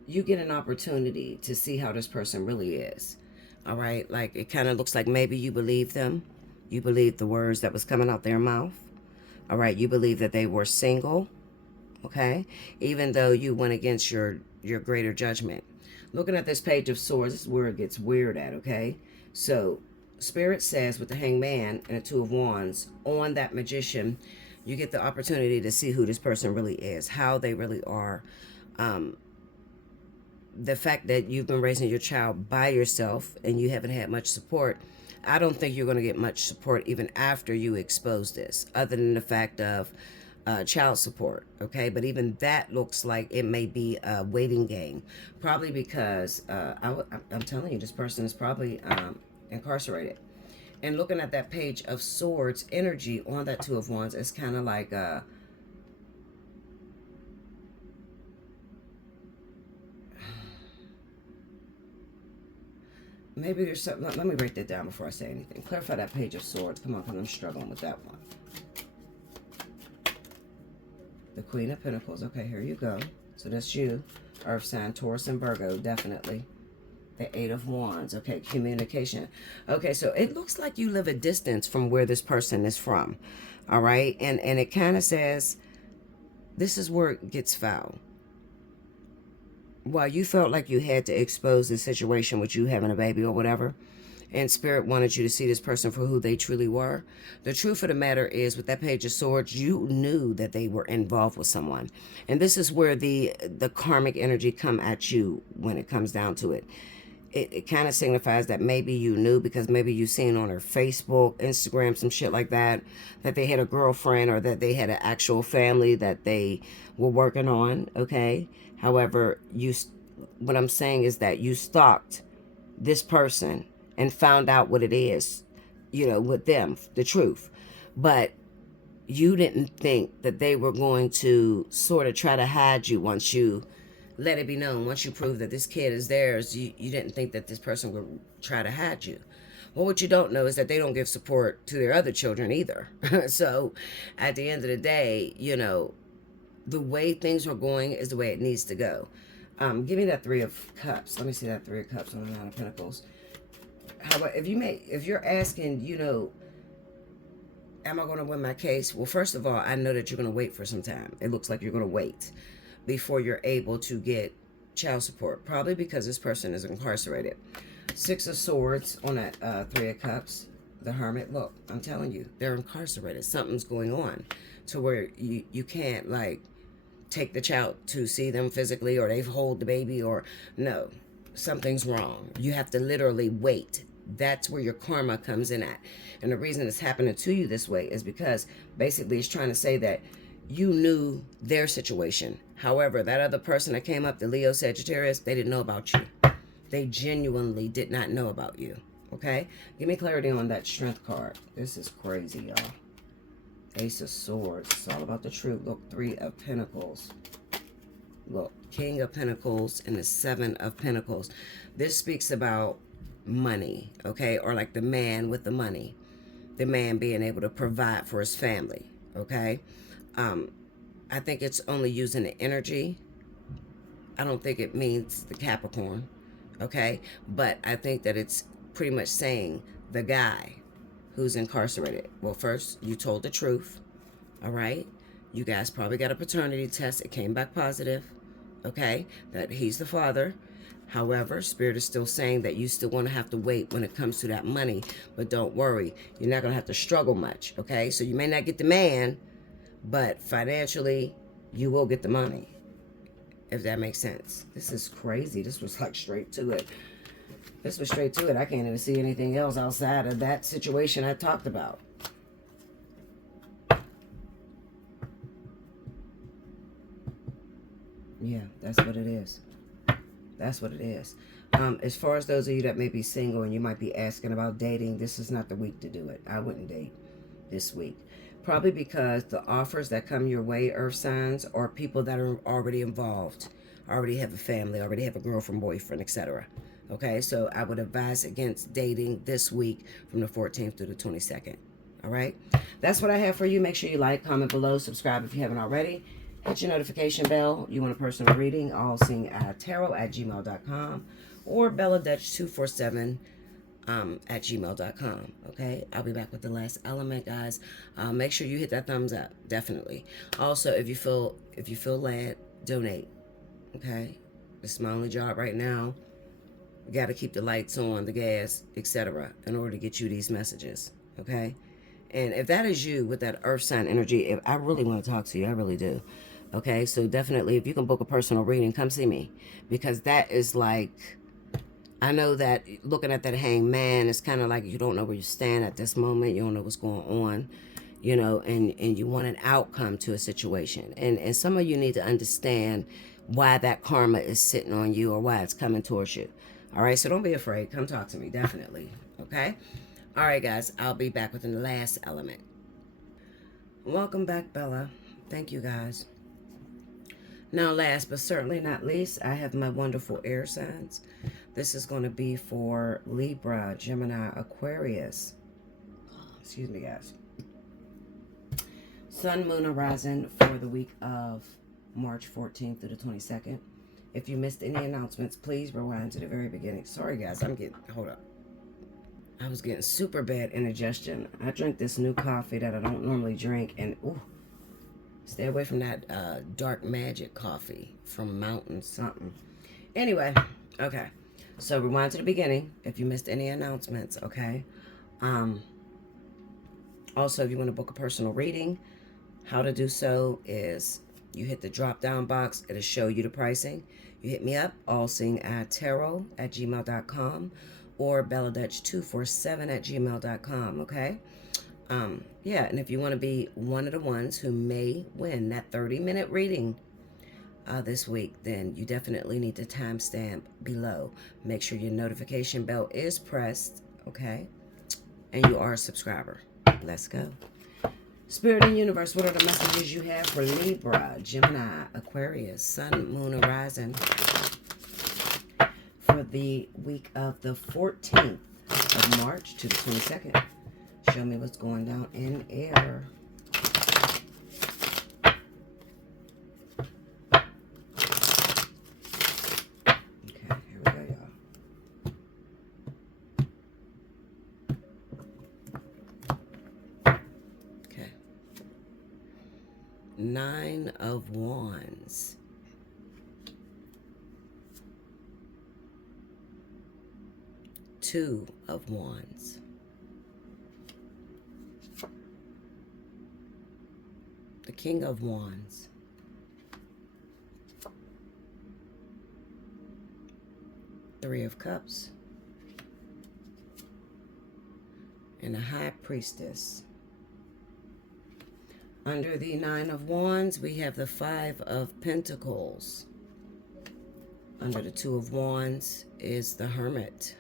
you get an opportunity to see how this person really is. All right? Like, it kind of looks like maybe you believe them. You believe the words that was coming out their mouth. All right? You believe that they were single. Okay? Even though you went against your greater judgment. Looking at this Page of Swords, this is where it gets weird at, okay? So, Spirit says with the Hangman and the Two of Wands on that Magician, you get the opportunity to see who this person really is, how they really are. The fact that you've been raising your child by yourself and you haven't had much support, I don't think you're going to get much support even after you expose this, other than the fact of child support, okay? But even that looks like it may be a waiting game, probably because I'm telling you, this person is probably incarcerated. And looking at that Page of Swords energy on that Two of Wands, it's kind of like maybe there's something. Let me write that down before I say anything. Clarify that Page of Swords. Come on, because I'm struggling with that one. The Queen of Pentacles. Okay, here you go. So that's you. Earth sign, Taurus and Virgo, definitely. The Eight of Wands. Okay, communication. Okay, so it looks like you live a distance from where this person is from. All right, and it kind of says this is where it gets foul. While you felt like you had to expose the situation with you having a baby or whatever, and Spirit wanted you to see this person for who they truly were, the truth of the matter is, with that Page of Swords, you knew that they were involved with someone. And this is where the karmic energy come at you when it comes down to it. It kind of signifies that maybe you knew because maybe you seen on her Facebook, Instagram, some shit like that they had a girlfriend or that they had an actual family that they were working on, okay? However, what I'm saying is that you stalked this person and found out what it is, you know, with them, the truth. But you didn't think that they were going to sort of try to hide you once you let it be known. Once you prove that this kid is theirs, you didn't think that this person would try to hide you. Well, what you don't know is that they don't give support to their other children either. So at the end of the day, you know, the way things are going is the way it needs to go. Give me that Three of Cups. Let me see that Three of Cups on the Nine of Pentacles. However, if you're asking, you know, am I going to win my case? Well, first of all, I know that you're going to wait for some time. It looks like you're going to wait before you're able to get child support, probably because this person is incarcerated. Six of Swords on that Three of Cups, the Hermit. Look, I'm telling you, they're incarcerated. Something's going on to where you can't, like, take the child to see them physically, or they hold the baby, or no, something's wrong. You have to literally wait. That's where your karma comes in at. And the reason it's happening to you this way is because basically it's trying to say that you knew their situation. However, that other person that came up, the Leo Sagittarius, they didn't know about you. They genuinely did not know about you. Okay? Give me clarity on that Strength card. This is crazy, y'all. Ace of Swords. It's all about the truth. Look, Three of Pentacles. Look, King of Pentacles and the Seven of Pentacles. This speaks about money, okay? Or like the man with the money. The man being able to provide for his family, okay? I think it's only using the energy. I don't think it means the Capricorn, okay? But I think that it's pretty much saying the guy who's incarcerated. Well, first, you told the truth, all right? You guys probably got a paternity test. It came back positive, okay? That he's the father. However, Spirit is still saying that you still want to have to wait when it comes to that money. But don't worry. You're not going to have to struggle much, okay? So you may not get the man, but financially, you will get the money, if that makes sense. This is crazy. This was like straight to it. This was straight to it. I can't even see anything else outside of that situation I talked about. Yeah, that's what it is. That's what it is. As far as those of you that may be single and you might be asking about dating, this is not the week to do it. I wouldn't date this week. Probably because the offers that come your way, earth signs, are people that are already involved, already have a family, already have a girlfriend, boyfriend, etc. Okay, so I would advise against dating this week from the 14th through the 22nd. All right, that's what I have for you. Make sure you like, comment below, subscribe if you haven't already. Hit your notification bell. You want a personal reading, Allseeingeyetarot@gmail.com or BellaDutch247 at gmail.com. Okay, I'll be back with the last element, guys. Make sure you hit that thumbs up, definitely. Also, if you feel led, donate. Okay, this is my only job right now. We got to keep the lights on, the gas, etc., in order to get you these messages. Okay, and if that is you with that earth sign energy, if I really want to talk to you, I really do. Okay, so definitely, if you can book a personal reading, come see me, because that is like, I know that looking at that hanged man, it's kind of like you don't know where you stand at this moment. You don't know what's going on, you know, and you want an outcome to a situation. And some of you need to understand why that karma is sitting on you or why it's coming towards you. All right, so don't be afraid. Come talk to me, definitely. Okay? All right, guys, I'll be back with the last element. Welcome back, Bella. Thank you, guys. Now, last but certainly not least, I have my wonderful air signs. This is going to be for Libra, Gemini, Aquarius. Excuse me, guys. Sun, Moon, Horizon for the week of March 14th through the 22nd. If you missed any announcements, please rewind to the very beginning. Sorry, guys, hold up. I was getting super bad indigestion. I drank this new coffee that I don't normally drink, and ooh, stay away from that dark magic coffee from Mountain something. Anyway, okay. So rewind to the beginning if you missed any announcements, okay? Also, if you want to book a personal reading, how to do so is you hit the drop-down box. It'll show you the pricing. You hit me up, allseeingeyetarot@gmail.com or BellaDutch247 @gmail.com, okay? Yeah, and if you want to be one of the ones who may win that 30-minute reading this week, then you definitely need to timestamp below. Make sure your notification bell is pressed, okay? And you are a subscriber. Let's go. Spirit and Universe, what are the messages you have for Libra, Gemini, Aquarius, Sun, Moon, Horizon for the week of the 14th of March to the 22nd? Show me what's going down in air. Okay, here we go, y'all. Nine of Wands. Two of Wands. The King of Wands. Three of Cups. And a High Priestess. Under the Nine of Wands, we have the Five of Pentacles. Under the Two of Wands is the Hermit.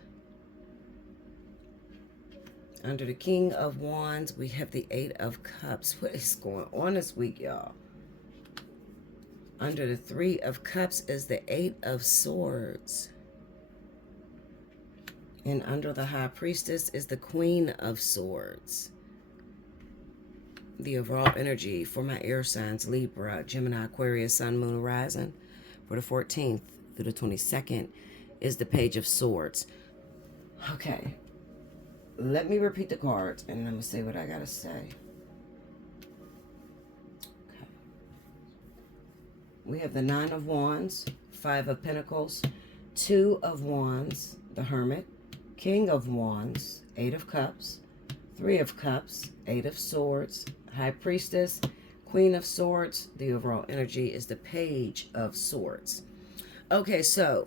Under the King of Wands, we have the Eight of Cups. What is going on this week, y'all? Under the Three of Cups is the Eight of Swords. And under the High Priestess is the Queen of Swords. The overall energy for my air signs, Libra, Gemini, Aquarius, Sun, Moon, Horizon, for the 14th through the 22nd is the Page of Swords. Okay. Let me repeat the cards, and I'm going to say what I got to say. Okay. We have the Nine of Wands, Five of Pentacles, Two of Wands, the Hermit, King of Wands, Eight of Cups, Three of Cups, Eight of Swords, High Priestess, Queen of Swords. The overall energy is the Page of Swords. Okay, so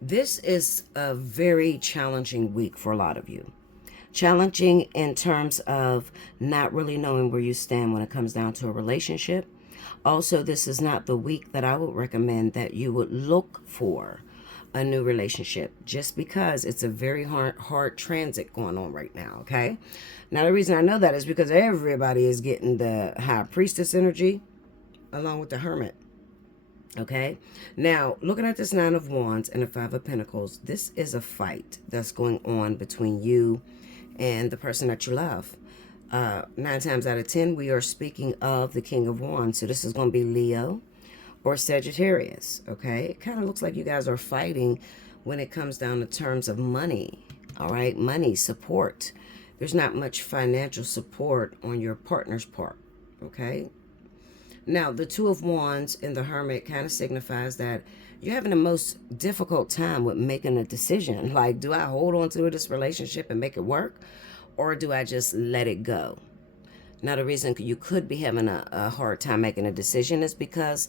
this is a very challenging week for a lot of you. Challenging in terms of not really knowing where you stand when it comes down to a relationship. Also, this is not the week that I would recommend that you would look for a new relationship, just because it's a very hard transit going on right now, okay? Now, the reason I know that is because everybody is getting the High Priestess energy along with the Hermit. Okay, now looking at this Nine of Wands and the Five of Pentacles, this is a fight that's going on between you and the person that you love. 9 times out of 10, we are speaking of the King of Wands. So this is going to be Leo or Sagittarius. Okay, it kind of looks like you guys are fighting when it comes down to terms of money. All right, money, support. There's not much financial support on your partner's part. Okay. Now, the Two of Wands in the Hermit kind of signifies that you're having the most difficult time with making a decision. Like, do I hold on to this relationship and make it work? Or do I just let it go? Now, the reason you could be having a hard time making a decision is because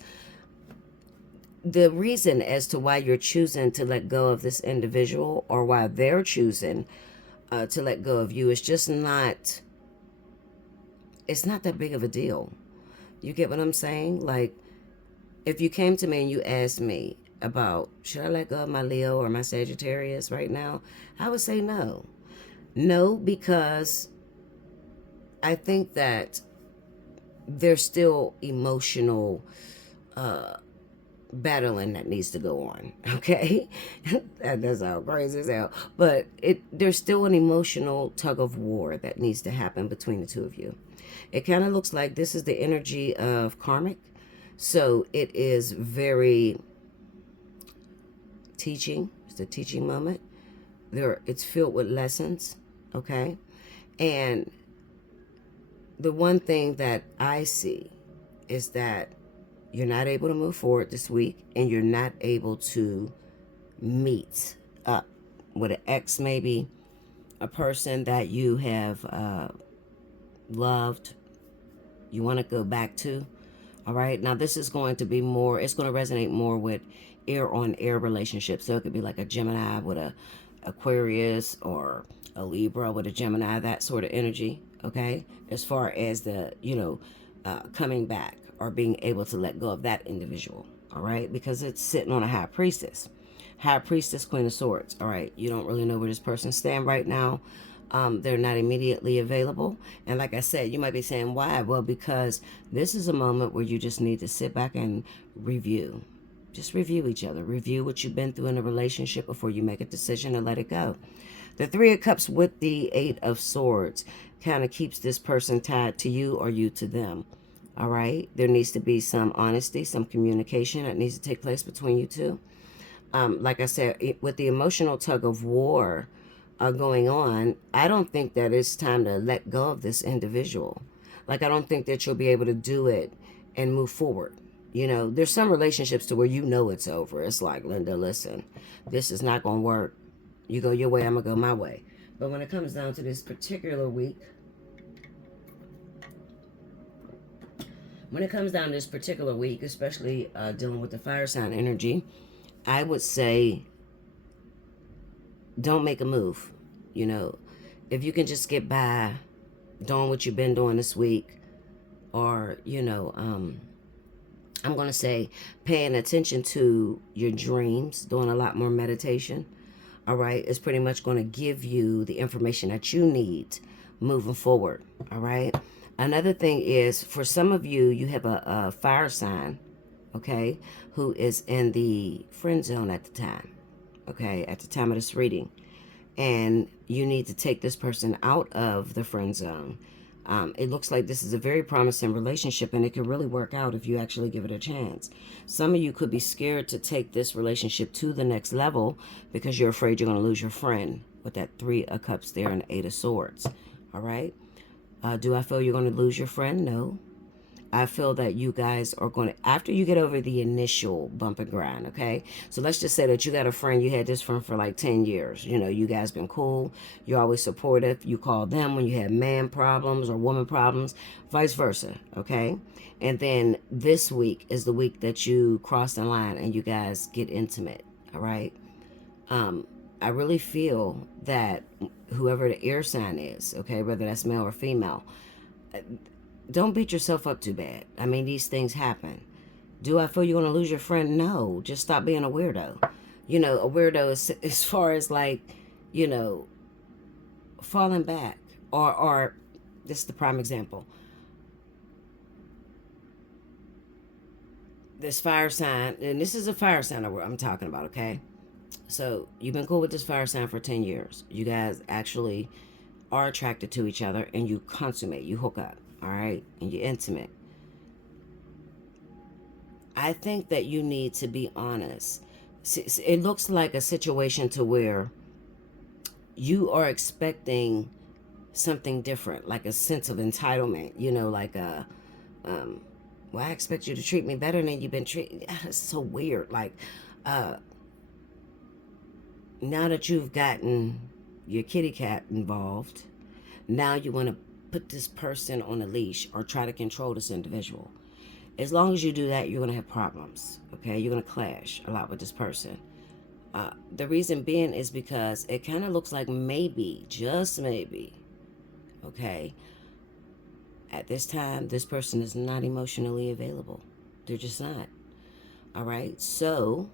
the reason as to why you're choosing to let go of this individual, or why they're choosing to let go of you, is just not, it's not that big of a deal. You get what I'm saying? Like, if you came to me and you asked me about, should I let go of my Leo or my Sagittarius right now? I would say no. No, because I think that there's still emotional battling that needs to go on. Okay? That's how crazy as hell. But there's still an emotional tug of war that needs to happen between the two of you. It kind of looks like this is the energy of karmic. So it is very teaching. It's a teaching moment. It's filled with lessons. Okay. And the one thing that I see is that you're not able to move forward this week, and you're not able to meet up with an ex, maybe a person that you have loved, you want to go back to. All right, now this is going to be more, it's going to resonate more with air on air relationships. So it could be like a Gemini with a Aquarius, or a Libra with a Gemini, that sort of energy. Okay, as far as the coming back or being able to let go of that individual. All right, because it's sitting on a High Priestess. High Priestess, Queen of Swords. All right, you don't really know where this person stands right now. They're not immediately available. And like I said, you might be saying, why? Well, because this is a moment where you just need to sit back and review. Just review each other. Review what you've been through in a relationship before you make a decision and let it go. The Three of Cups with the Eight of Swords kind of keeps this person tied to you, or you to them. All right? There needs to be some honesty, some communication that needs to take place between you two. Like I said, with the emotional tug of war going on, I don't think that it's time to let go of this individual. Like, I don't think that you'll be able to do it and move forward. You know, there's some relationships to where you know it's over. It's like, Linda, listen, this is not going to work. You go your way, I'm going to go my way. But when it comes down to this particular week, especially dealing with the fire sign energy, I would say don't make a move. You know, if you can just get by doing what you've been doing this week, or, I'm going to say paying attention to your dreams, doing a lot more meditation, all right, is pretty much going to give you the information that you need moving forward, all right? Another thing is, for some of you, you have a fire sign, okay, who is in the friend zone at the time, okay, at the time of this reading. And you need to take this person out of the friend zone. It looks like this is a very promising relationship, and it can really work out if you actually give it a chance. Some of you could be scared to take this relationship to the next level because you're afraid you're going to lose your friend with that 3 of Cups there and 8 of Swords. All right. Do I feel you're going to lose your friend? No. I feel that you guys are going to, after you get over the initial bump and grind, okay? So let's just say that you got a friend, you had this friend for like 10 years. You know, you guys been cool. You're always supportive. You call them when you have man problems or woman problems, vice versa, okay? And then this week is the week that you cross the line and you guys get intimate, all right? I really feel that whoever the air sign is, okay, whether that's male or female, don't beat yourself up too bad. I mean, these things happen. Do I feel you're going to lose your friend? No. Just stop being a weirdo. You know, a weirdo is as far as like, you know, falling back. Or this is the prime example. This fire sign, and this is a fire sign I'm talking about, okay? So you've been cool with this fire sign for 10 years. You guys actually are attracted to each other and you consummate, you hook up. All right, and you're intimate. I think that you need to be honest. It looks like a situation to where you are expecting something different, like a sense of entitlement. You know, like well, I expect you to treat me better than you've been treated. It's so weird. Like, now that you've gotten your kitty cat involved, now you want to put this person on a leash or try to control this individual. As long as you do that, you're going to have problems, okay? You're going to clash a lot with this person. The reason being is because it kind of looks like maybe, just maybe, okay, at this time, this person is not emotionally available. They're just not, all right? So,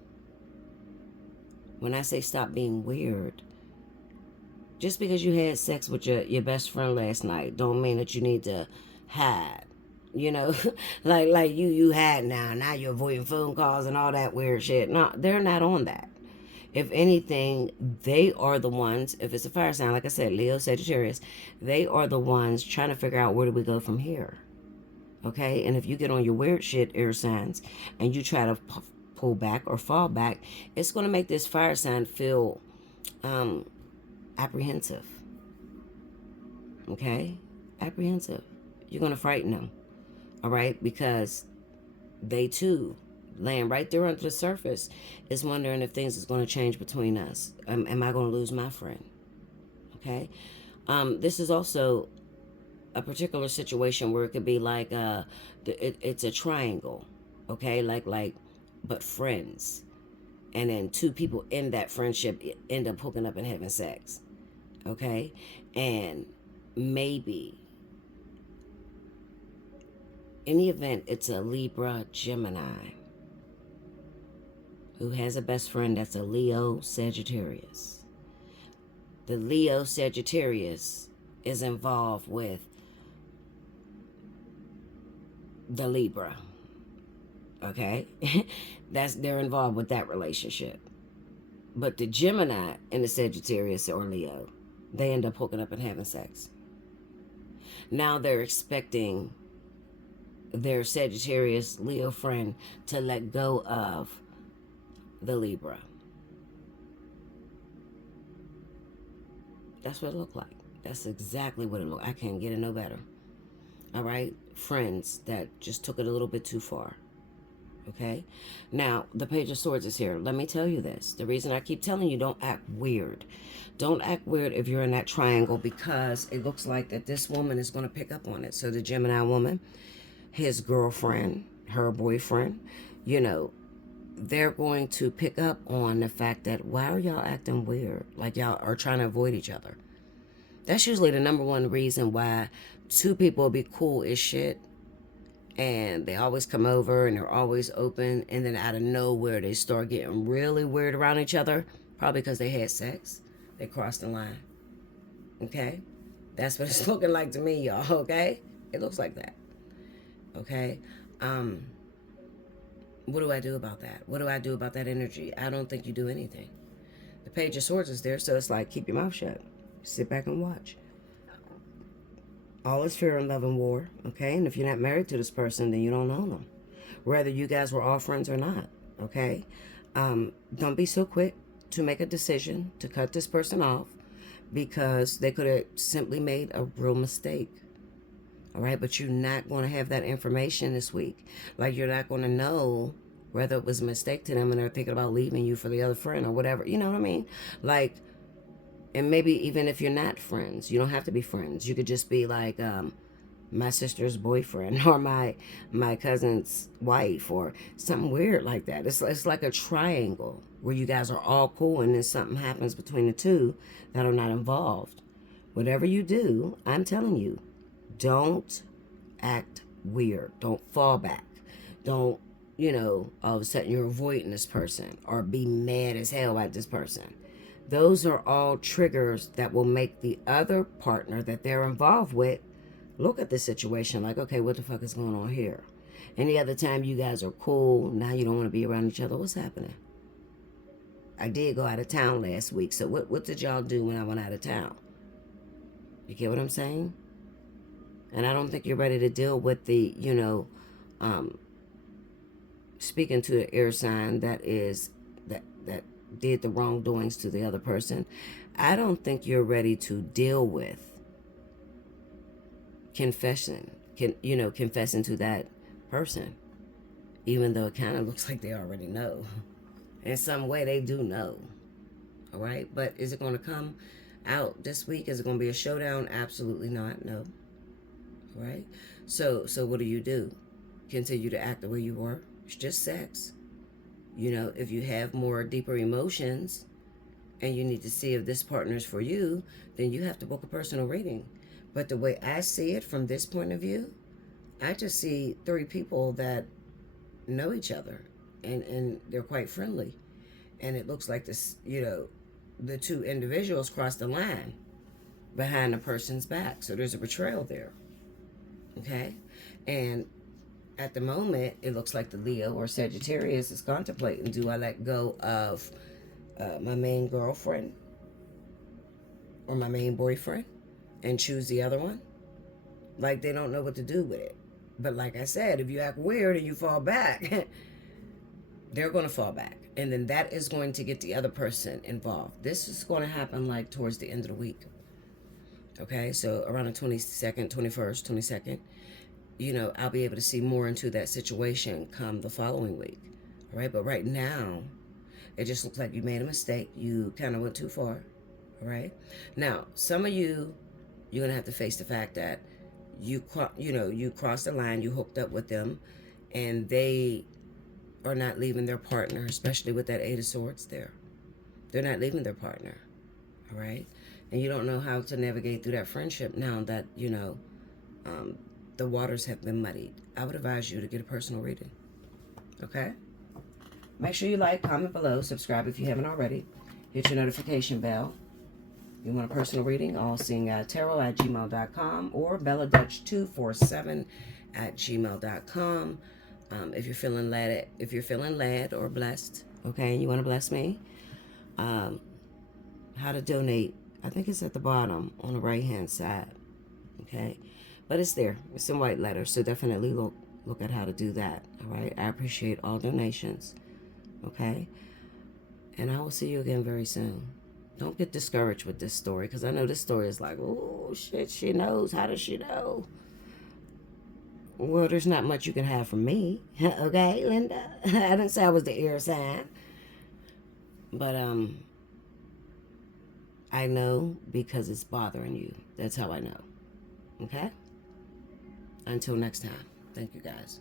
when I say stop being weird, just because you had sex with your best friend last night don't mean that you need to hide. You know, like you had now you're avoiding phone calls and all that weird shit. No, they're not on that. If anything, they are the ones, if it's a fire sign, like I said, Leo, Sagittarius, they are the ones trying to figure out where do we go from here. Okay? And if you get on your weird shit, air signs, and you try to pull back or fall back, it's going to make this fire sign feel apprehensive. Okay? Apprehensive. You're going to frighten them. All right? Because they too, laying right there under the surface, is wondering if things is going to change between us. Am I going to lose my friend? Okay? This is also a particular situation where it could be like it's a triangle. Okay? Like, but friends. And then 2 people in that friendship end up hooking up and having sex. Okay? And maybe, in the event, it's a Libra Gemini who has a best friend that's a Leo Sagittarius. The Leo Sagittarius is involved with the Libra. Okay? They're involved with that relationship. But the Gemini and the Sagittarius or Leo, they end up hooking up and having sex. Now they're expecting their Sagittarius Leo friend to let go of the Libra. That's what it looked like. That's exactly what it looked like. I can't get it no better. All right? Friends that just took it a little bit too far. Okay? Now, the Page of Swords is here. Let me tell you this. The reason I keep telling you, don't act weird. Don't act weird if you're in that triangle, because it looks like that this woman is going to pick up on it. So the Gemini woman, his girlfriend, her boyfriend, you know, they're going to pick up on the fact that, why are y'all acting weird? Like y'all are trying to avoid each other. That's usually the number one reason why two people will be cool as shit, and they always come over and they're always open, and then out of nowhere they start getting really weird around each other, probably because they had sex. They crossed the line. Okay? That's what it's looking like to me, y'all. Okay? It looks like that. Okay? What do I do about that? What do I do about that energy? I don't think you do anything. The Page of Swords is there, so it's like, keep your mouth shut. Sit back and watch. All is fear and love and war, okay? And if you're not married to this person, then you don't know them. Whether you guys were all friends or not, okay? Don't be so quick to make a decision to cut this person off, because they could have simply made a real mistake, all right? But you're not going to have that information this week. Like, you're not going to know whether it was a mistake to them and they're thinking about leaving you for the other friend or whatever. You know what I mean? Like, and maybe even if you're not friends, you don't have to be friends. You could just be like my sister's boyfriend or my cousin's wife or something weird like that. It's like a triangle where you guys are all cool, and then something happens between the two that are not involved. Whatever you do, I'm telling you, don't act weird. Don't fall back. Don't, all of a sudden you're avoiding this person or be mad as hell at this person. Those are all triggers that will make the other partner that they're involved with look at the situation like, okay, what the fuck is going on here? Any other time you guys are cool, now you don't want to be around each other. What's happening? I did go out of town last week, so what did y'all do when I went out of town? You get what I'm saying? And I don't think you're ready to deal with the, speaking to the air sign that did the wrongdoings to the other person. I don't think you're ready to deal with confessing to that person, even though it kind of looks like they already know. In some way, they do know. All right? But is it going to come out this week? Is it going to be a showdown? Absolutely not. No. All right? So what do? Continue to act the way you were? It's just sex. If you have more deeper emotions and you need to see if this partner is for you, then you have to book a personal reading. But the way I see it from this point of view, I just see three people that know each other and they're quite friendly. And it looks like this, the two individuals crossed the line behind the person's back. So there's a betrayal there. Okay? And at the moment, it looks like the Leo or Sagittarius is contemplating, do I let go of my main girlfriend or my main boyfriend and choose the other one? Like, they don't know what to do with it. But like I said, if you act weird and you fall back, they're going to fall back. And then that is going to get the other person involved. This is going to happen like towards the end of the week. Okay, so around the 22nd, 21st, 22nd. I'll be able to see more into that situation come the following week. All right, but right now, it just looks like you made a mistake. You kind of went too far. All right. Now, some of you, you're going to have to face the fact that you crossed the line, you hooked up with them, and they are not leaving their partner, especially with that Eight of Swords there. They're not leaving their partner. All right. And you don't know how to navigate through that friendship now that, the waters have been muddied. I would advise you to get a personal reading. Okay? Make sure you like, comment below, subscribe if you haven't already. Hit your notification bell. You want a personal reading? Allseeingeyetarot@gmail.com or belladutch247@gmail.com. If you're feeling led or blessed, okay, and you want to bless me, how to donate. I think it's at the bottom on the right hand side. Okay? But it's there. It's in white letters, so definitely look at how to do that. All right? I appreciate all donations. Okay? And I will see you again very soon. Don't get discouraged with this story, because I know this story is like, oh, shit, she knows. How does she know? Well, there's not much you can have from me. Okay, Linda? I didn't say I was the air sign. But, I know because it's bothering you. That's how I know. Okay? Until next time. Thank you, guys.